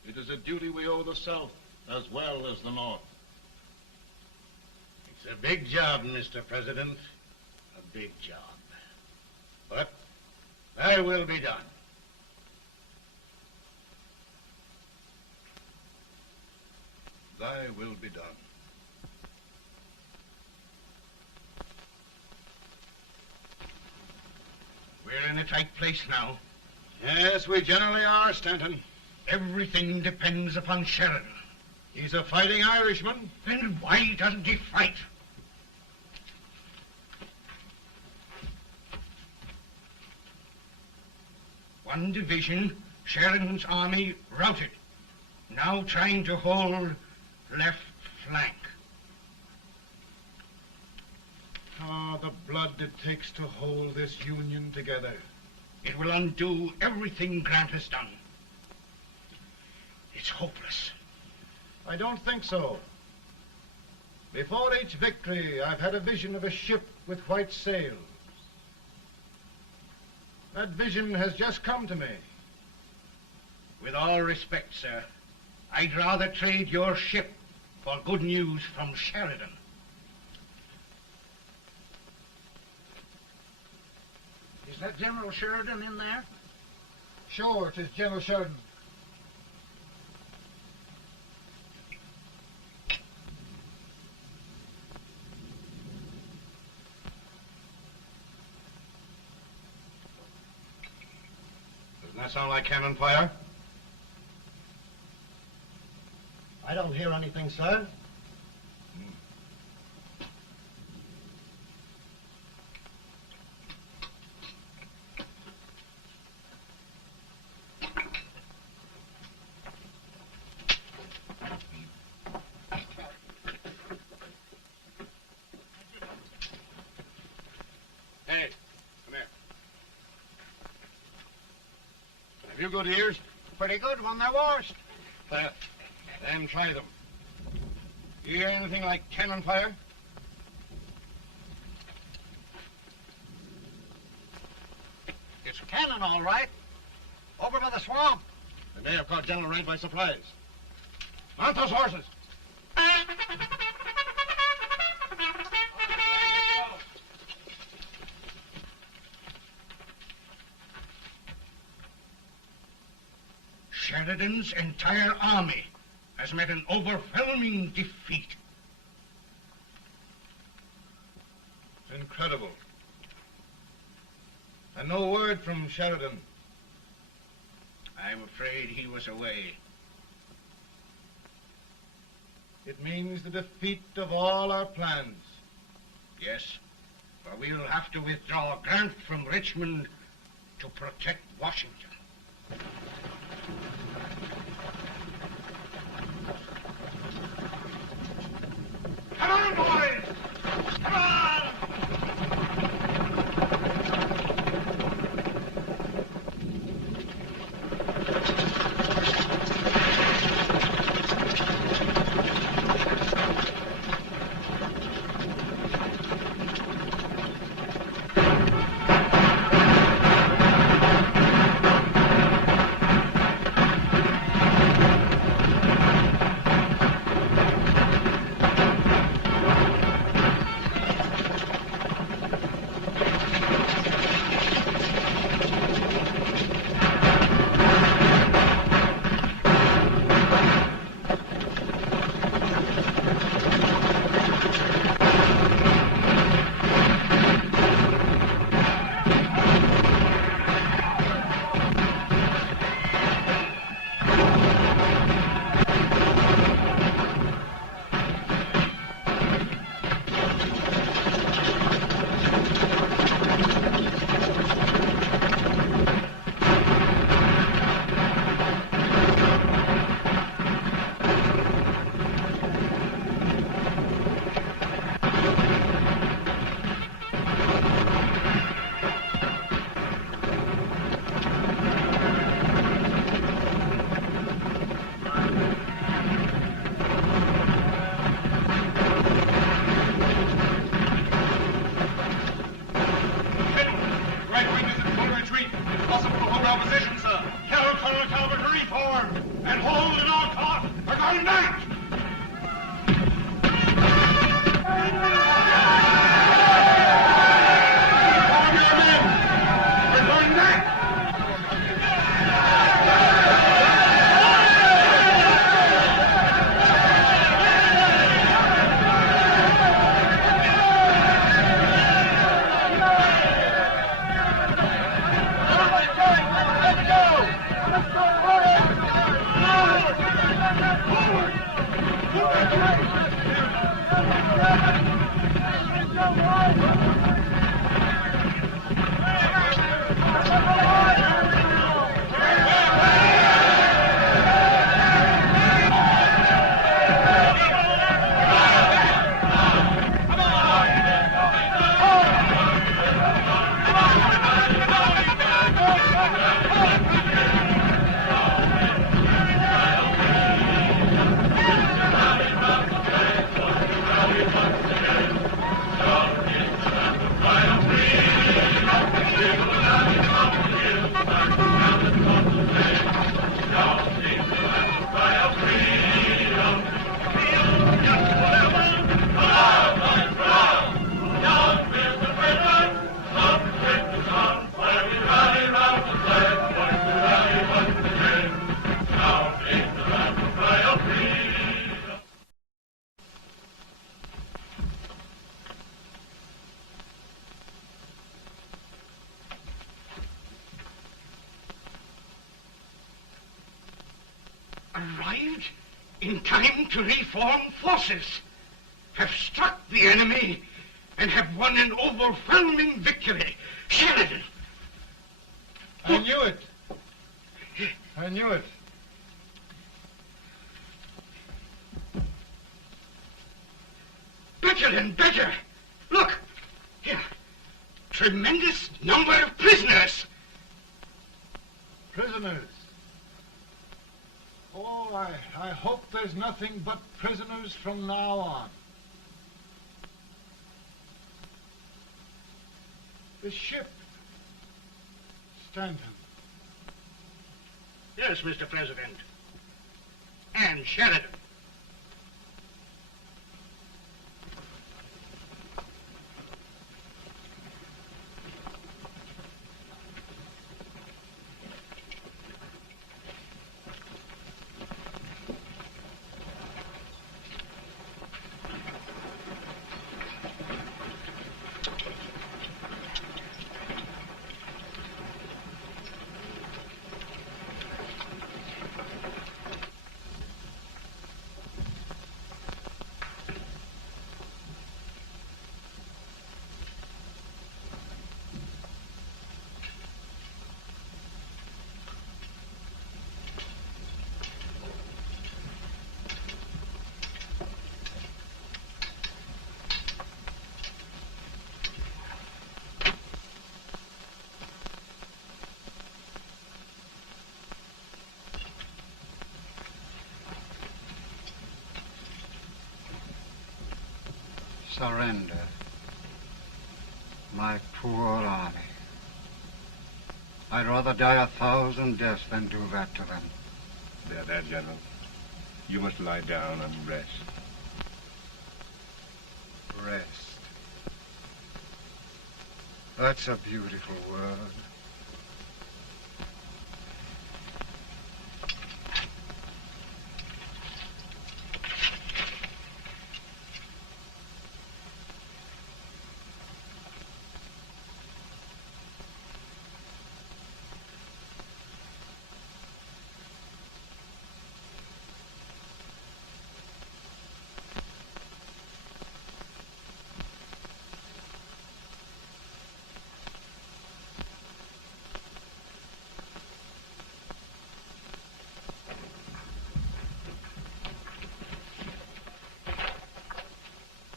It is a duty we owe the South as well as the North. It's a big job, Mr. President. A big job. But thy will be done. Thy will be done. We're in a tight place now. Yes, we generally are, Stanton. Everything depends upon Sheridan. He's a fighting Irishman. Then why doesn't he fight? One division, Sheridan's army, routed. Now trying to hold left flank. Ah, the blood it takes to hold this Union together. It will undo everything Grant has done. It's hopeless. I don't think so. Before each victory, I've had a vision of a ship with white sails. That vision has just come to me. With all respect, sir, I'd rather trade your ship for good news from Sheridan. Is that General Sheridan in there? Sure, it is General Sheridan. Doesn't that sound like cannon fire? I don't hear anything, sir. Hey, come here. Have you good ears? Pretty good when they're washed. Then try them. You hear anything like cannon fire? It's cannon, all right. Over by the swamp. They may have caught General Rank by surprise. Mount those horses. Sheridan's entire army has met an overwhelming defeat. It's incredible. And no word from Sheridan. I'm afraid he was away. It means the defeat of all our plans. Yes, for we'll have to withdraw Grant from Richmond to protect Washington. Come on, boys! Come on! Arrived in time to reform forces, have struck the enemy, and have won an overwhelming victory. Sheridan! I knew it. I knew it. Better and better. Look, here. Tremendous number of prisoners. Prisoners. Oh, I hope there's nothing but prisoners from now on. The ship. Stanton. Yes, Mr. President. And Sheridan. Surrender. My poor army. I'd rather die 1,000 deaths than do that to them. They're dead, General. You must lie down and rest. Rest. That's a beautiful word.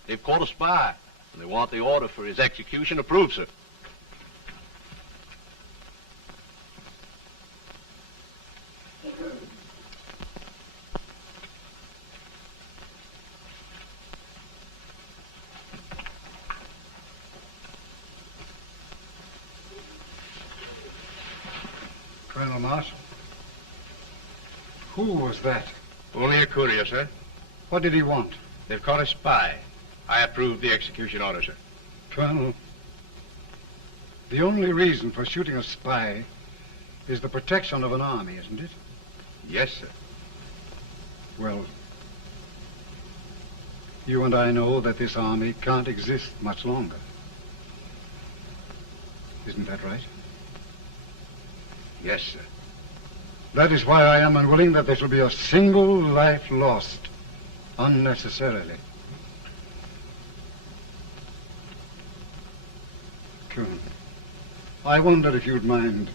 They've caught a spy, and they want the order for his execution approved, sir. Colonel Marshall. Who was that? Only a courier, sir. What did he want? They've caught a spy. I approve the execution order, sir. Colonel, the only reason for shooting a spy is the protection of an army, isn't it? Yes, sir. Well, you and I know that this army can't exist much longer. Isn't that right? Yes, sir. That is why I am unwilling that there shall be a single life lost unnecessarily. Colonel, I wondered if you'd mind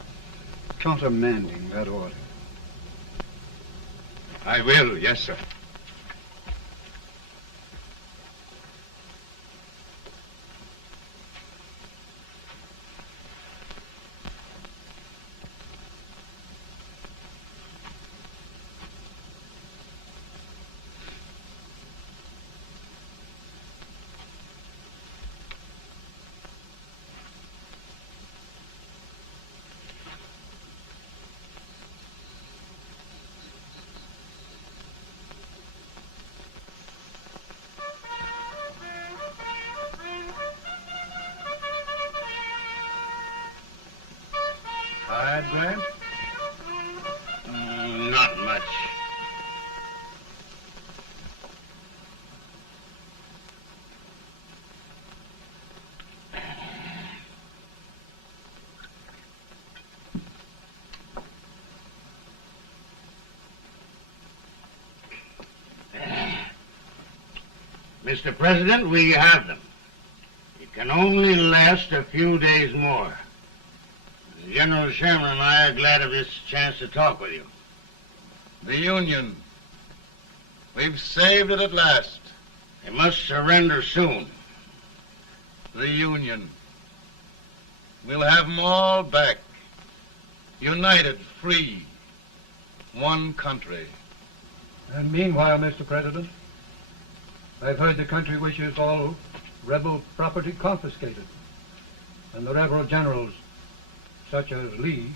countermanding that order. I will, yes, sir. Tired, Grant? Not much. Mr. President, we have them. It can only last a few days more. General Sherman and I are glad of this chance to talk with you. The Union. We've saved it at last. They must surrender soon. The Union. We'll have them all back. United, free. One country. And meanwhile, Mr. President, I've heard the country wishes all rebel property confiscated, and the rebel generals, such as Lee,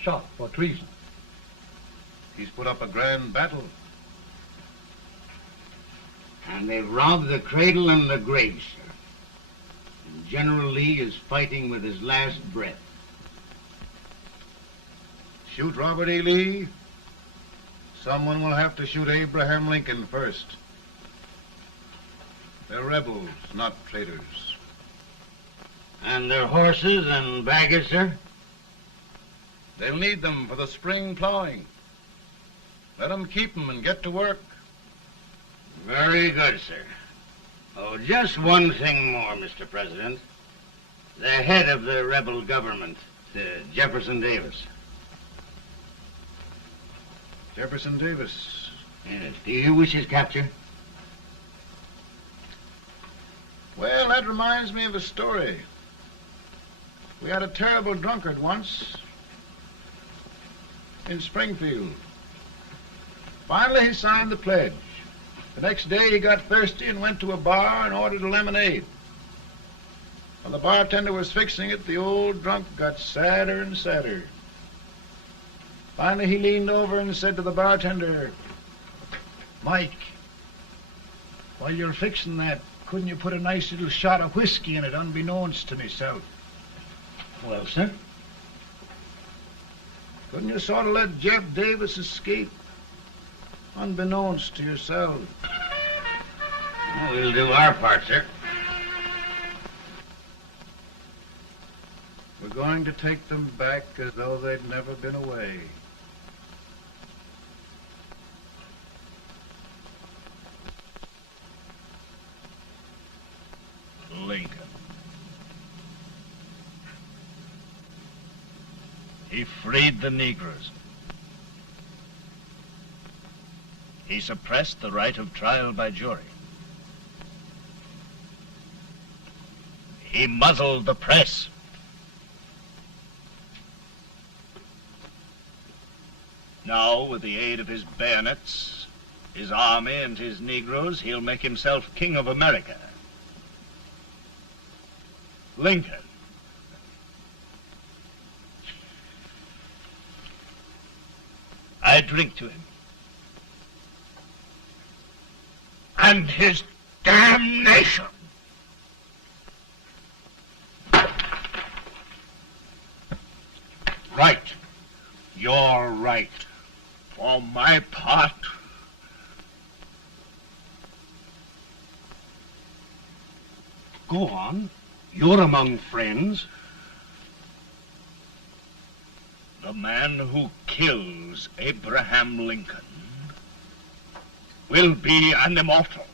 shot for treason. He's put up a grand battle. And they've robbed the cradle and the grave, sir. And General Lee is fighting with his last breath. Shoot Robert E. Lee? Someone will have to shoot Abraham Lincoln first. They're rebels, not traitors. And their horses and baggage, sir? They'll need them for the spring plowing. Let them keep them and get to work. Very good, sir. Oh, just one thing more, Mr. President. The head of the rebel government, Jefferson Davis. Jefferson Davis. Yes. Do you wish his capture? Well, that reminds me of a story. We had a terrible drunkard once in Springfield. Finally, he signed the pledge. The next day, he got thirsty and went to a bar and ordered a lemonade. While the bartender was fixing it, the old drunk got sadder and sadder. Finally, he leaned over and said to the bartender, "Mike, while you're fixing that, couldn't you put a nice little shot of whiskey in it, unbeknownst to myself?" Well, sir? Couldn't you sort of let Jeff Davis escape, unbeknownst to yourself? Well, we'll do our part, sir. We're going to take them back as though they'd never been away. Lincoln. He freed the Negroes. He suppressed the right of trial by jury. He muzzled the press. Now, with the aid of his bayonets, his army, and his Negroes, he'll make himself king of America. Lincoln. I drink to him. And his damnation. Right. You're right. For my part, Go on. You're among friends. the man who kills Abraham Lincoln will be an immortal.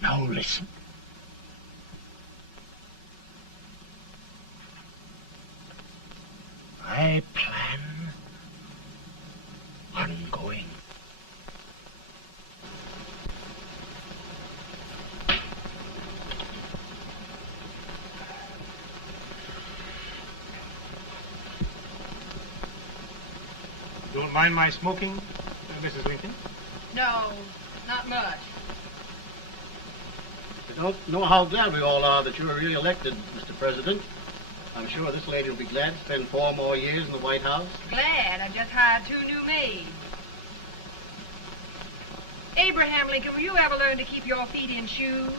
Now listen. my plan ongoing. Don't mind my smoking, Mrs. Lincoln? No, not much. I don't know how glad we all are that you were re-elected, Mr. President. I'm sure this lady will be glad to spend 4 more years in the White House. Glad. I've just hired 2 new maids. Abraham Lincoln, will you ever learn to keep your feet in shoes?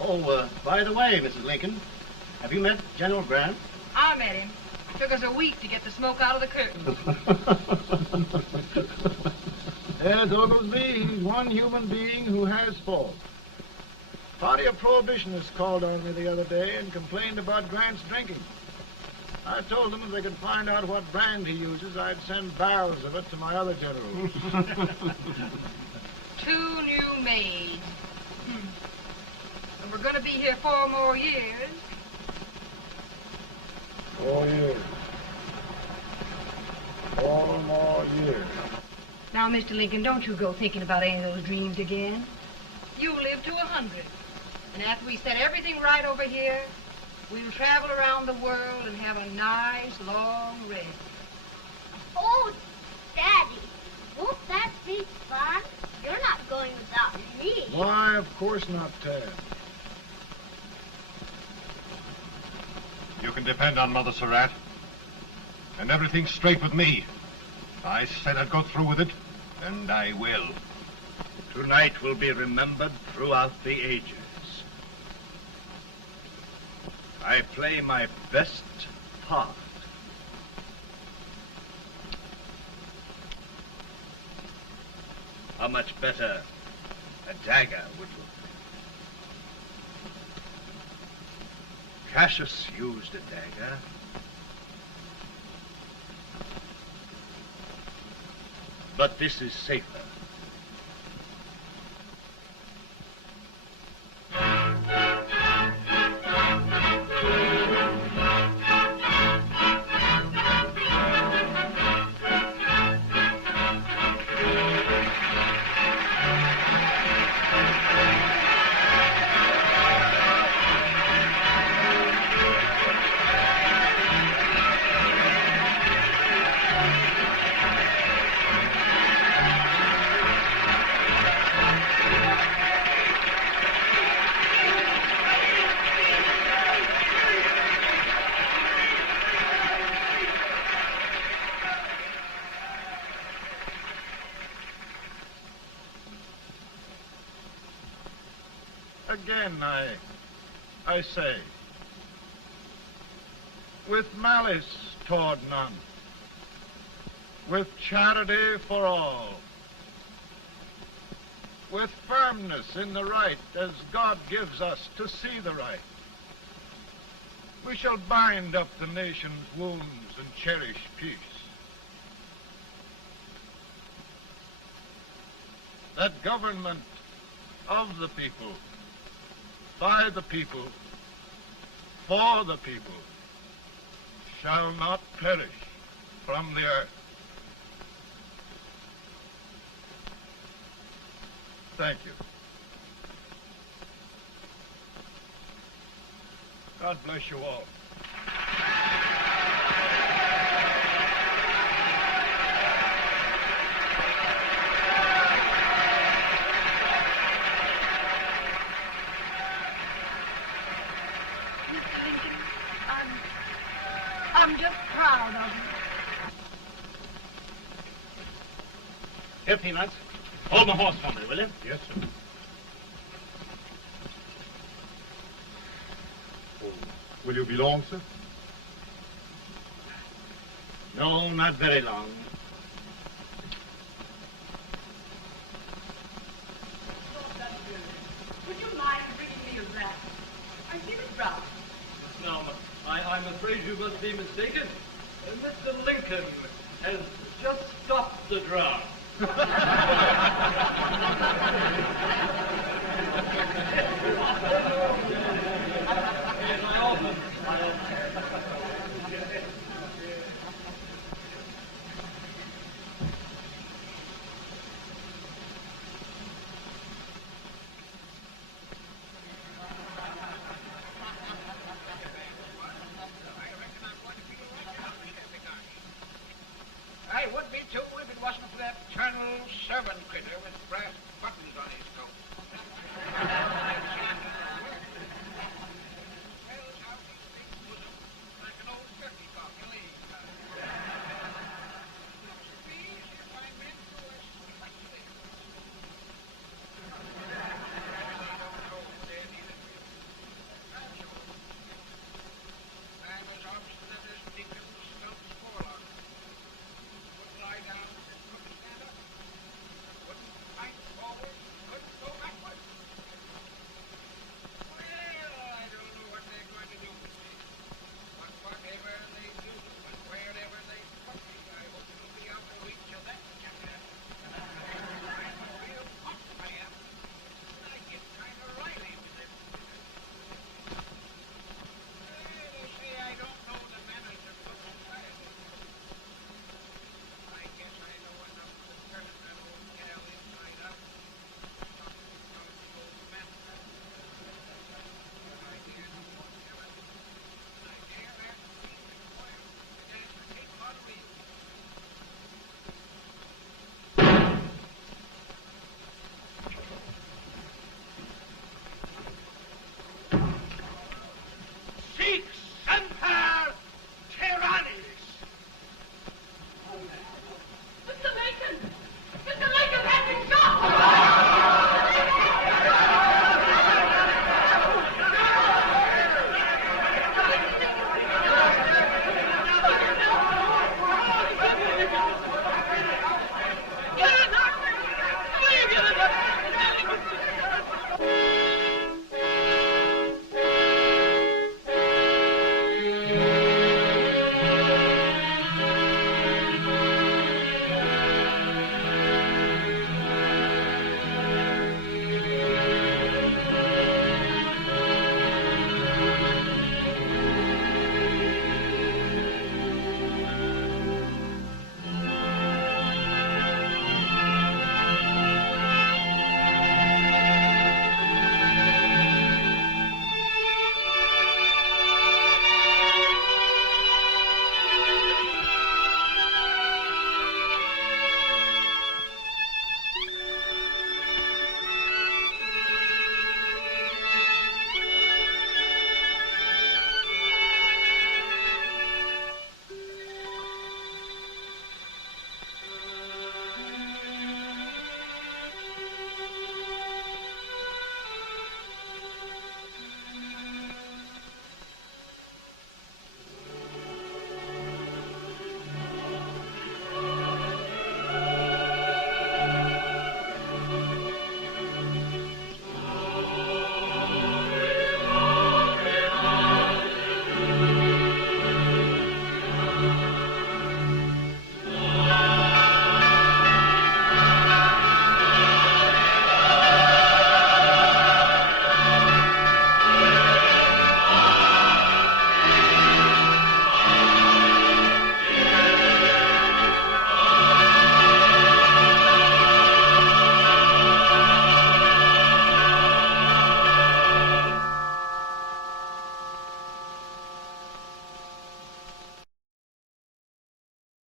Oh, by the way, Mrs. Lincoln, have you met General Grant? I met him. Took us a week to get the smoke out of the curtain. Yes, Oglesby, he's one human being who has faults. Party of Prohibitionists called on me the other day and complained about Grant's drinking. I told them if they could find out what brand he uses, I'd send barrels of it to my other generals. 2 new maids. And we're going to be here 4 more years. 4 years. 4 more years. Now, Mr. Lincoln, don't you go thinking about any of those dreams again. You live to 100. And after we set everything right over here, we'll travel around the world and have a nice, long rest. Oh, Daddy, won't that be fun? You're not going without me. Why, of course not, Tad. You can depend on Mother Surratt. And everything's straight with me. I said I'd go through with it, and I will. Tonight will be remembered throughout the ages. I play my best part. How much better a dagger would look. Cassius used a dagger. But this is safer. Again, I say, with malice toward none, with charity for all, with firmness in the right as God gives us to see the right, we shall bind up the nation's wounds and cherish peace. That government of the people, by the people, for the people, shall not perish from the earth. Thank you. God bless you all. I'm just proud of you. Here, Peanuts. Hold my horse for me, will you? Yes, sir. Oh, will you be long, sir? No, not very long. Would you mind bringing me a wrap? I feel it brown. Now, I'm afraid you must be mistaken. Mr. Lincoln has just stopped the draft.